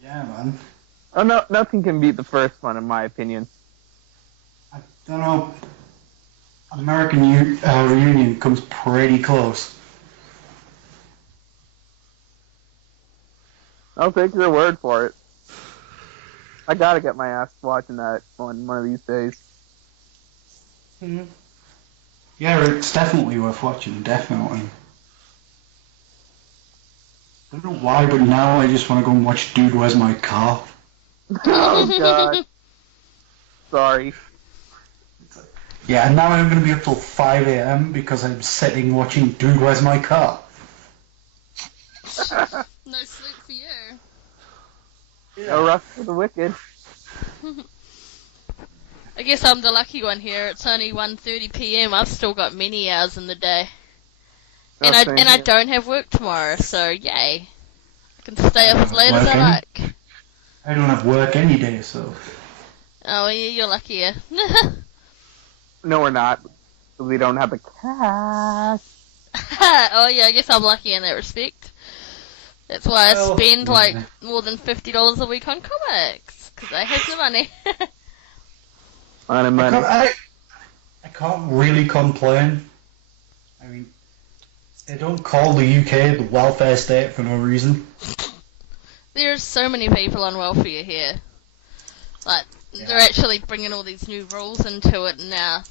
Yeah, man. Oh no, nothing can beat the first one, in my opinion. I don't know. American Reunion comes pretty close. I'll take your word for it. I gotta get my ass watching that one of these days. Mm-hmm. Yeah, it's definitely worth watching, definitely. I don't know why, but now I just want to go and watch Dude, Where's My Car? Oh god. Sorry. Yeah, and now I'm going to be up till 5 a.m. because I'm sitting watching Dude, Where's My Car? No sleep for you. No rest for the wicked. I guess I'm the lucky one here. It's only 1:30 p.m. I've still got many hours in the day. And I don't have work tomorrow, so yay. I can stay up as late as I like. I don't have work any day, so... Oh, yeah, you're luckier. No, we're not. We don't have a cat. Oh, yeah, I guess I'm lucky in that respect. That's why I spend, like, more than $50 a week on comics. Because I have the money. I can't really complain. I mean, they don't call the UK the welfare state for no reason. There's so many people on welfare here. Like, they're actually bringing all these new rules into it now.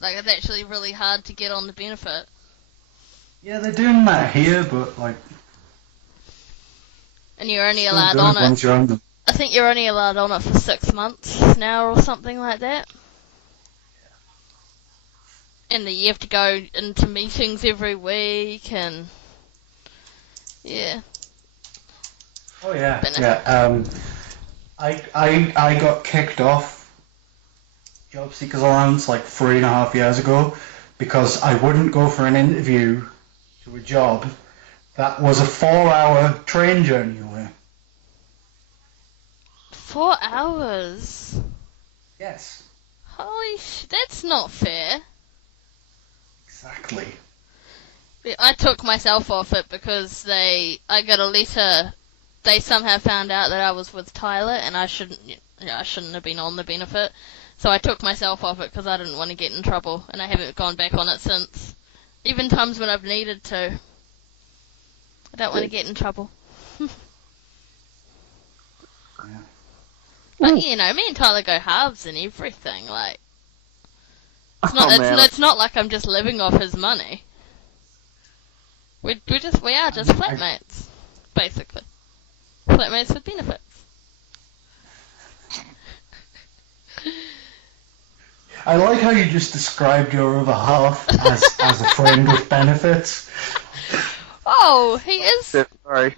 Like, it's actually really hard to get on the benefit. Yeah, they're doing that here, but, like... And you're only allowed on it. I think you're only allowed on it for 6 months now or something like that. And then you have to go into meetings every week and... Yeah. Oh yeah, yeah. I got kicked off Job Seekers Allowance like 3.5 years ago because I wouldn't go for an interview to a job that was a 4-hour train journey away. 4 hours? Yes. Holy sh! That's not fair. Exactly. I took myself off it because I got a letter. They somehow found out that I was with Tyler and I shouldn't have been on the benefit. So I took myself off it because I didn't want to get in trouble, and I haven't gone back on it since. Even times when I've needed to. I don't want to get in trouble. But you know, me and Tyler go halves and everything. Like, it's not like I'm just living off his money. We are just flatmates, basically. Flatmates with benefits. I like how you just described your other half as a friend with benefits. Oh, he is. Sorry.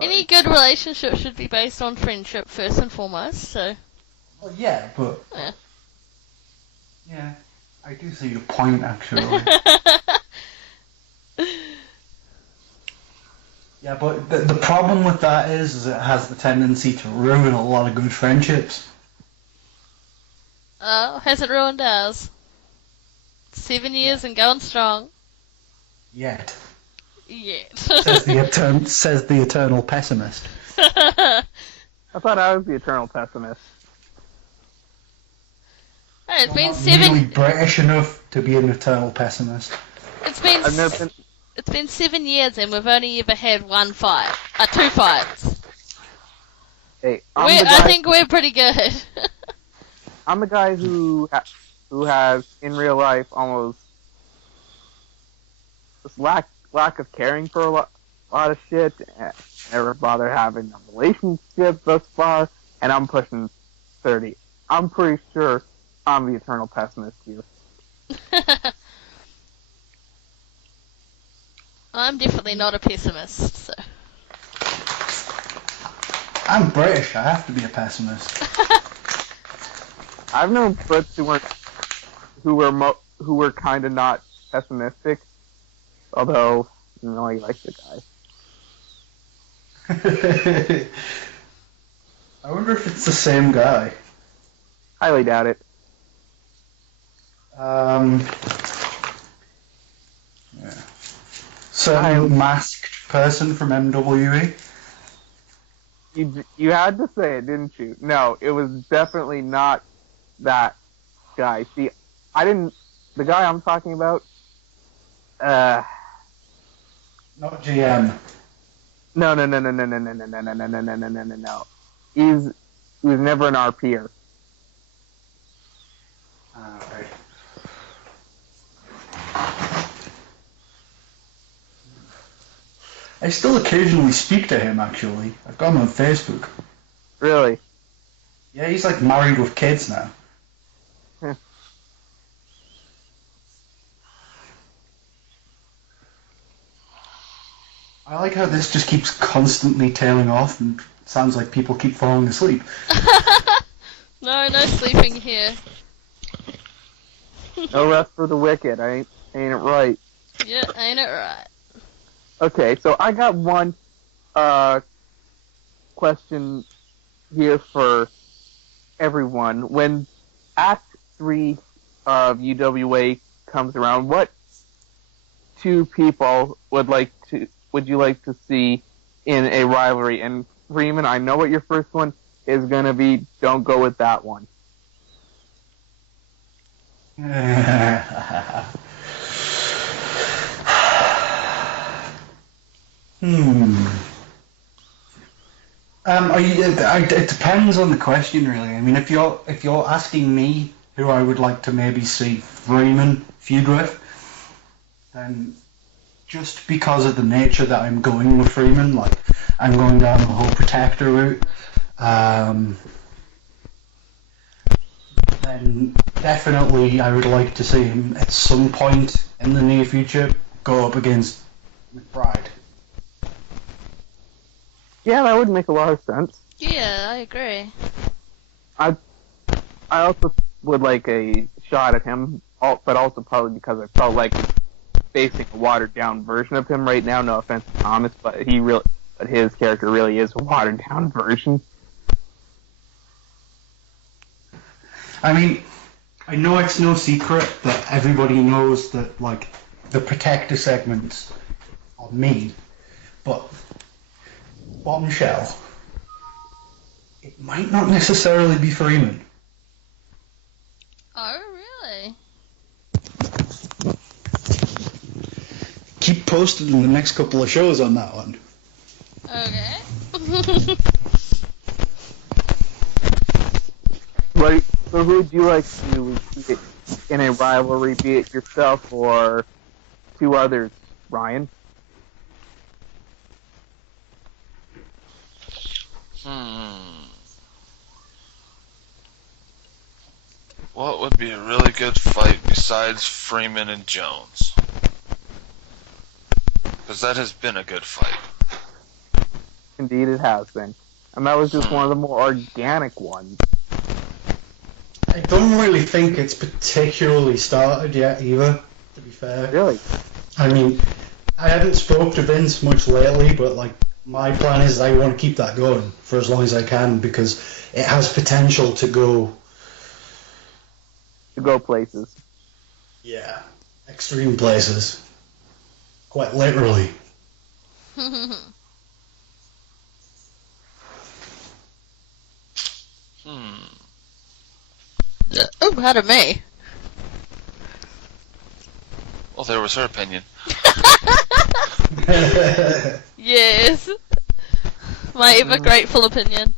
Any good relationship should be based on friendship first and foremost, so... Well, yeah, but... Yeah. Yeah, I do see your point, actually. Yeah, but the problem with that is it has the tendency to ruin a lot of good friendships. Oh, hasn't ruined ours. 7 years and going strong. Yet. Yet. says the eternal pessimist. I thought I was the eternal pessimist. Hey, it's been not 7... really British enough to be an eternal pessimist. It's been 7 years and we've only ever had 2 fights. Hey, I think we're pretty good. I'm the guy who has in real life almost this lack of caring for a lot of shit. And never bother having a relationship thus far, and I'm pushing 30. I'm pretty sure I'm the eternal pessimist here. I'm definitely not a pessimist, so. I'm British. I have to be a pessimist. I've known Brits who were kind of not pessimistic, although I really like the guy. I wonder if it's the same guy. Highly doubt it. Yeah. Some masked person from MWE. You had to say it, didn't you? No, it was definitely not that guy. See, the guy I'm talking about, Not GM. No. He was never an RPer. Right. I still occasionally speak to him, actually. I've got him on Facebook. Really? Yeah, he's like married with kids now. I like how this just keeps constantly tailing off and it sounds like people keep falling asleep. No sleeping here. No rest for the wicked, ain't it right? Yeah, ain't it right? Okay, so I got one question here for everyone. When Act 3 of UWA comes around, what two people would you like to see in a rivalry? And Freeman, I know what your first one is going to be. Don't go with that one. It depends on the question, really. I mean, if you're asking me who I would like to maybe see Freeman feud with, then just because of the nature that I'm going with Freeman, like I'm going down the whole protector route, then definitely I would like to see him at some point in the near future go up against McBride. Yeah, that would make a lot of sense. Yeah, I agree. I also would like a shot at him, but also probably because I felt like facing a watered down version of him right now. No offense to Thomas, but his character really is a watered down version. I mean, I know it's no secret that everybody knows that, like, the protector segments are me, but bombshell, it might not necessarily be Freeman. Oh, really? Keep posted in the next couple of shows on that one. Okay. Right. So who would you like to see in a rivalry, be it yourself or two others, Ryan? What would be a really good fight besides Freeman and Jones? Because that has been a good fight. Indeed, it has been. And that was just one of the more organic ones. I don't really think it's particularly started yet either, to be fair. Really? I mean, I haven't spoke to Vince much lately, but like my plan is I want to keep that going for as long as I can because it has potential to go. To go places. Yeah, extreme places. Quite literally. Oh, out of me. Well, there was her opinion. Yes. My ever grateful opinion.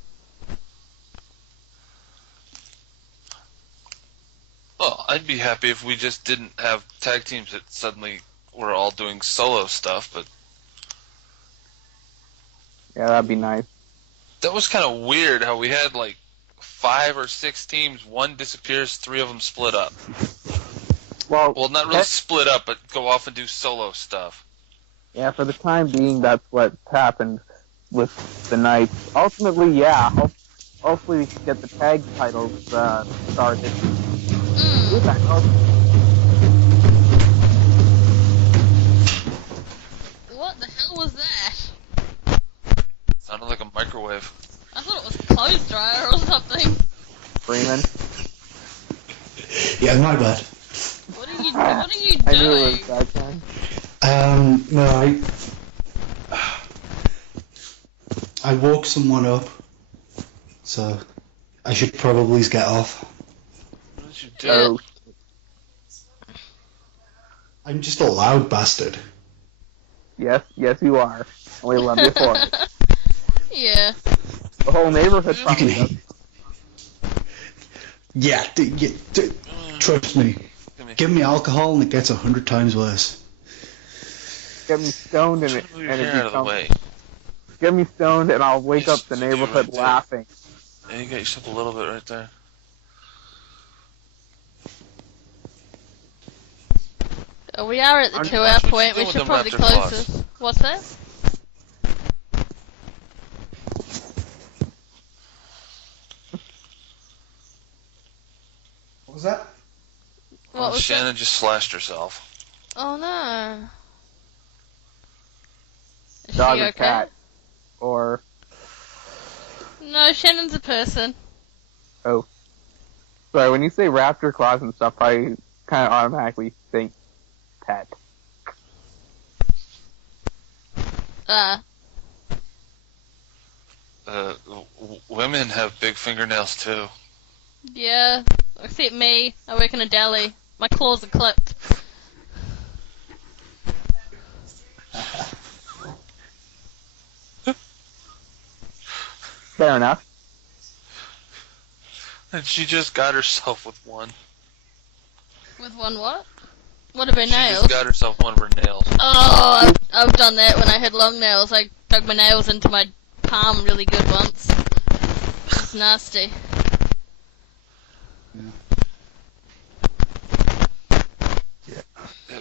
Well, I'd be happy if we just didn't have tag teams that suddenly were all doing solo stuff, but Yeah, that'd be nice. that was kind of weird how we had like 5 or 6 teams, one disappears, 3 of them split up. Well, Well, not really split up, but go off and do solo stuff. yeah, for the time being, that's what happened with the Knights. Ultimately, yeah, hopefully we can get the tag titles started. Who the hell? What the hell was that? Sounded like a microwave. I thought it was a clothes dryer or something. Freeman? Yeah, my bad. What are you doing? I knew it was that time. No, I woke someone up, so I should probably get off. What did you do? Oh, I'm just a loud bastard. yes, you are. And we love you for it. Yeah. The whole neighborhood You probably can does. Yeah, trust me. Give me alcohol and it gets 100 times worse. Get me stoned and Move your hair out of the way. Get me stoned and I'll wake Yes, up the you do neighborhood right there. laughing. Yeah, you got yourself a little bit right there. We are at the I'm- 2-hour That's what point. you We do should with probably them close raptor this. What's that? What was that? What was Shannon that? just slashed herself. Oh no. Is Dog she or okay? cat. Or, No, Shannon's a person. sorry, when you say raptor claws and stuff, I kind of automatically think pet. Women have big fingernails too. Yeah. Except me. I work in a deli. My claws are clipped. Fair enough. And she just got herself with one. With one what? What of her She nails? just got herself one of her nails. Oh, I've done that when I had long nails. I dug my nails into my palm really good once. It's nasty. Yeah,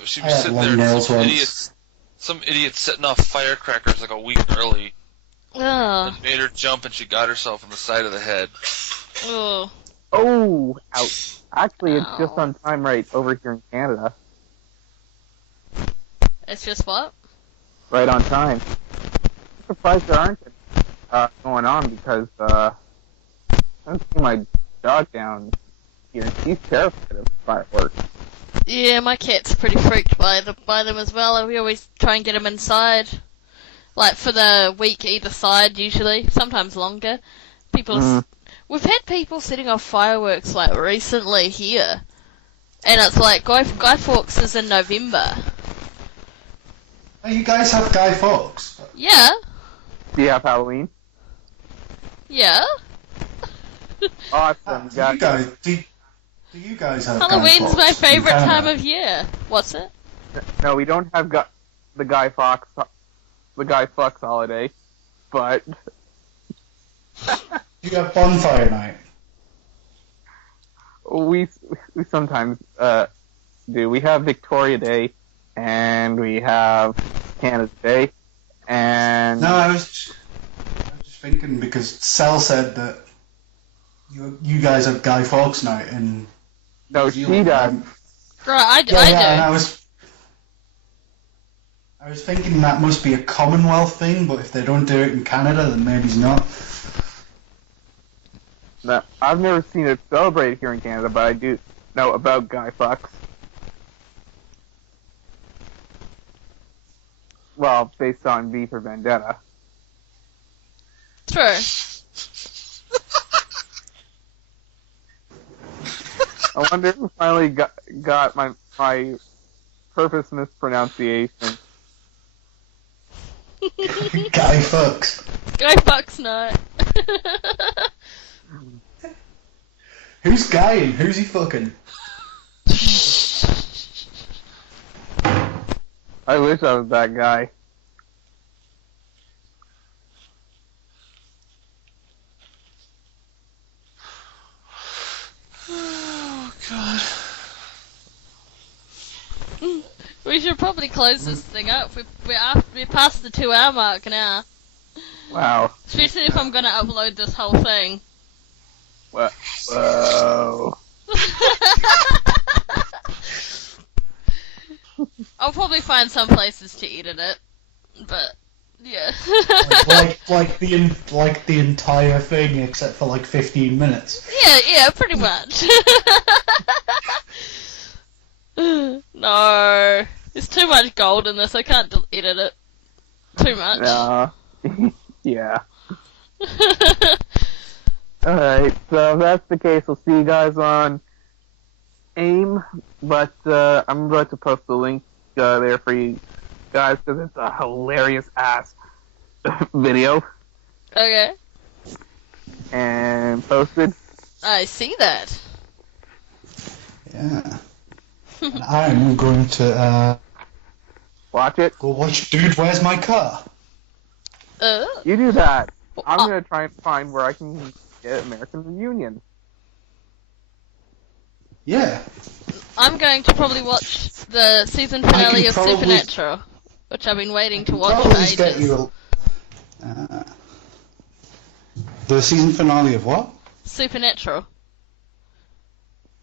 she I was had sitting long there and nails some idiot setting off firecrackers like a week early Ugh. and made her jump and she got herself in the side of the head. Ugh. Oh, ouch. Actually, it's just Ow. on time right over here in Canada. It's just what? Right on time. I'm surprised there aren't going on because I haven't seen my dog down here. She's terrified of fireworks. Yeah, my cat's pretty freaked by them as well. We always try and get him inside. Like for the week either side usually, sometimes longer. We've had people setting off fireworks like recently here. And it's like Guy Fawkes is in November. Oh, you guys have Guy Fawkes? Yeah. Do you have Halloween? Yeah. Awesome. Do you guys have Guy Halloween's Fawkes my in favourite Canada? time of year. What's it? No, we don't have the Guy Fawkes holiday, but You have bonfire night. we sometimes do. We have Victoria Day, and we have Canada Day, and No, I was just thinking because Sal said that you guys have Guy Fawkes night in no, New she Zealand. does. Right, Yeah, I and do. I was thinking that must be a Commonwealth thing, but if they don't do it in Canada, then maybe it's not. No, I've never seen it celebrated here in Canada, but I do know about Guy Fawkes. Well, based on V for Vendetta. True. I wonder if we finally got my purpose mispronunciation. Guy Fawkes. Guy Fawkes night. Who's Guy and who's he fucking? I wish I was that guy. Oh God. We should probably close this thing up. We're past the 2-hour mark now. Wow. Especially if I'm gonna upload this whole thing. Whoa. I'll probably find some places to edit it, but yeah. like the entire thing except for like 15 minutes. Yeah, pretty much. No, there's too much gold in this. I can't edit it. Too much. Yeah. Alright, so if that's the case, we'll see you guys on AIM, but I'm about to post the link there for you guys, because it's a hilarious-ass video, Okay. and posted. I see that. Yeah. And I'm going to Watch it. go watch Dude, Where's My Car? You do that. I'm Uh. gonna try and find where I can get American Reunion. Yeah. I'm going to probably watch the season finale of Supernatural, which I've been waiting to watch for Probably ages. get you the season finale of what? Supernatural.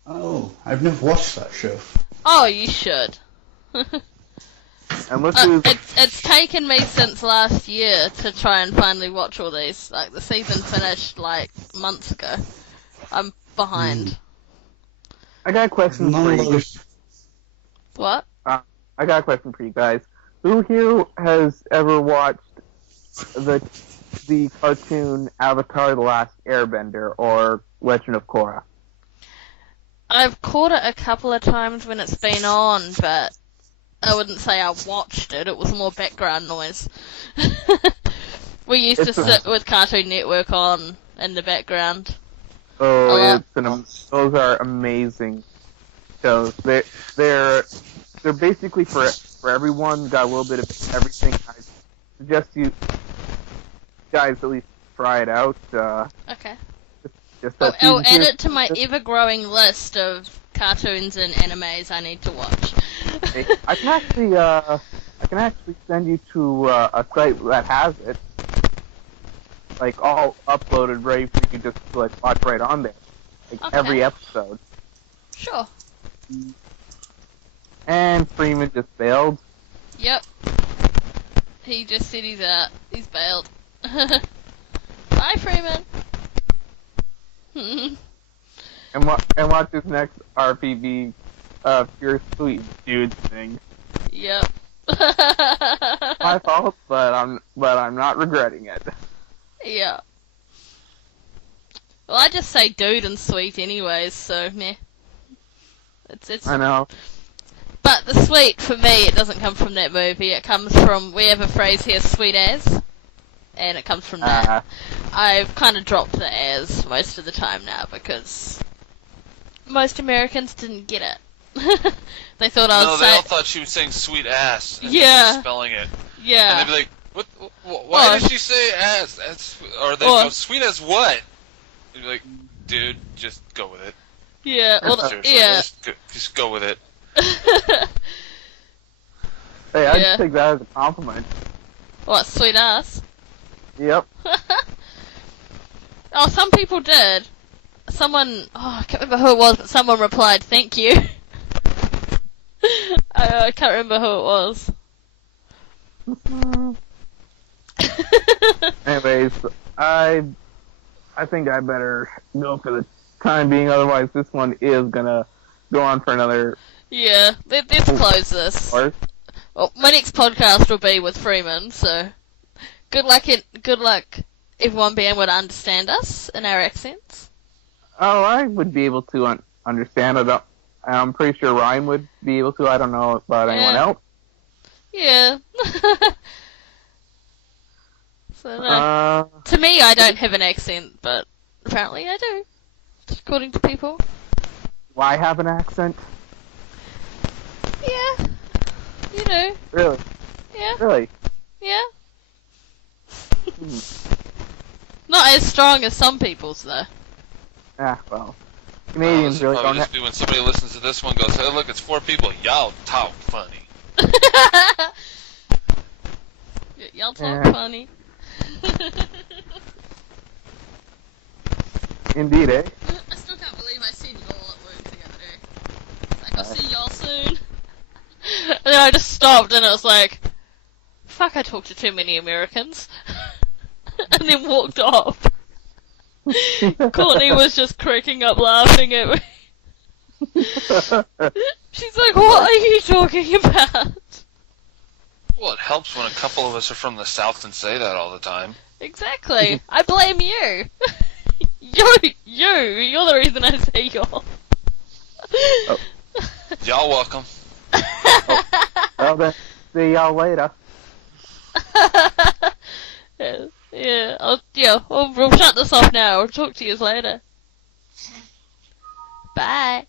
Oh, I've never watched that show. Oh, you should. And look who's... It's taken me since last year to try and finally watch all these. Like, the season finished, like, months ago. I'm behind. I got a question for you. What? I got a question for you guys. Who here has ever watched the cartoon Avatar: The Last Airbender or Legend of Korra? I've caught it a couple of times when it's been on, but I wouldn't say I watched it. It was more background noise. We used to sit with Cartoon Network on in the background. Oh, those are amazing shows. They're basically for everyone. Got a little bit of everything. I suggest you guys at least try it out. Okay. Just I'll add it to my ever-growing list of cartoons and animes I need to watch. I can actually send you to a site that has it, like all uploaded, ready for you to just like watch right on there, like Okay. every episode. Sure. And Freeman just bailed. Yep. He just said he's out. He's bailed. Bye, Freeman. And watch his next RPB, Pure Sweet Dude thing. Yep. My fault, but I'm not regretting it. Yeah. Well, I just say dude and sweet anyways, so meh. It's. I know. But the sweet, for me, it doesn't come from that movie. It comes from, we have a phrase here, sweet as. And it comes from that. I've kind of dropped the as most of the time now because most Americans didn't get it. They thought I was No, they all thought she was saying sweet ass. And Yeah. spelling it. Yeah. And they'd be like, why did she say ass? Or they'd go, sweet as what? They'd be like, dude, just go with it. Yeah, well, Seriously, yeah. Just go with it. Hey, I'd Yeah. take that as a compliment. What, sweet ass? Yep. Oh, some people did. Someone, I can't remember who it was, but someone replied, thank you. I can't remember who it was. Anyways, I think I better go for the time being, otherwise this one is gonna go on for another Yeah, let's close this. hour. Well, my next podcast will be with Freeman, so good luck everyone being able to understand us and our accents. Oh, I would be able to understand it. I'm pretty sure Ryan would be able to. I don't know about anyone Yeah. else. Yeah. So, no. To me, I don't have an accent, but apparently I do, according to people. Do I have an accent? Yeah. You do. Really? Yeah. Really? Yeah. Hmm. Not as strong as some people's, though. Ah, well. This Canadians will really probably don't just be when somebody listens to this one goes, hey, look, it's 4 people. Y'all talk funny. Y'all talk Yeah. funny. Indeed, eh? I still can't believe I said y'all at work the other day. Like, I'll see y'all soon. And then I just stopped and it was like, fuck, I talk to too many Americans. And then walked off. Courtney was just cracking up laughing at me. She's like, what are you talking about? Well, it helps when a couple of us are from the South and say that all the time. Exactly. I blame you. You're the reason I say y'all. Oh. Y'all welcome. Well, then, see y'all later. We'll shut this off now. I'll talk to you later. Bye.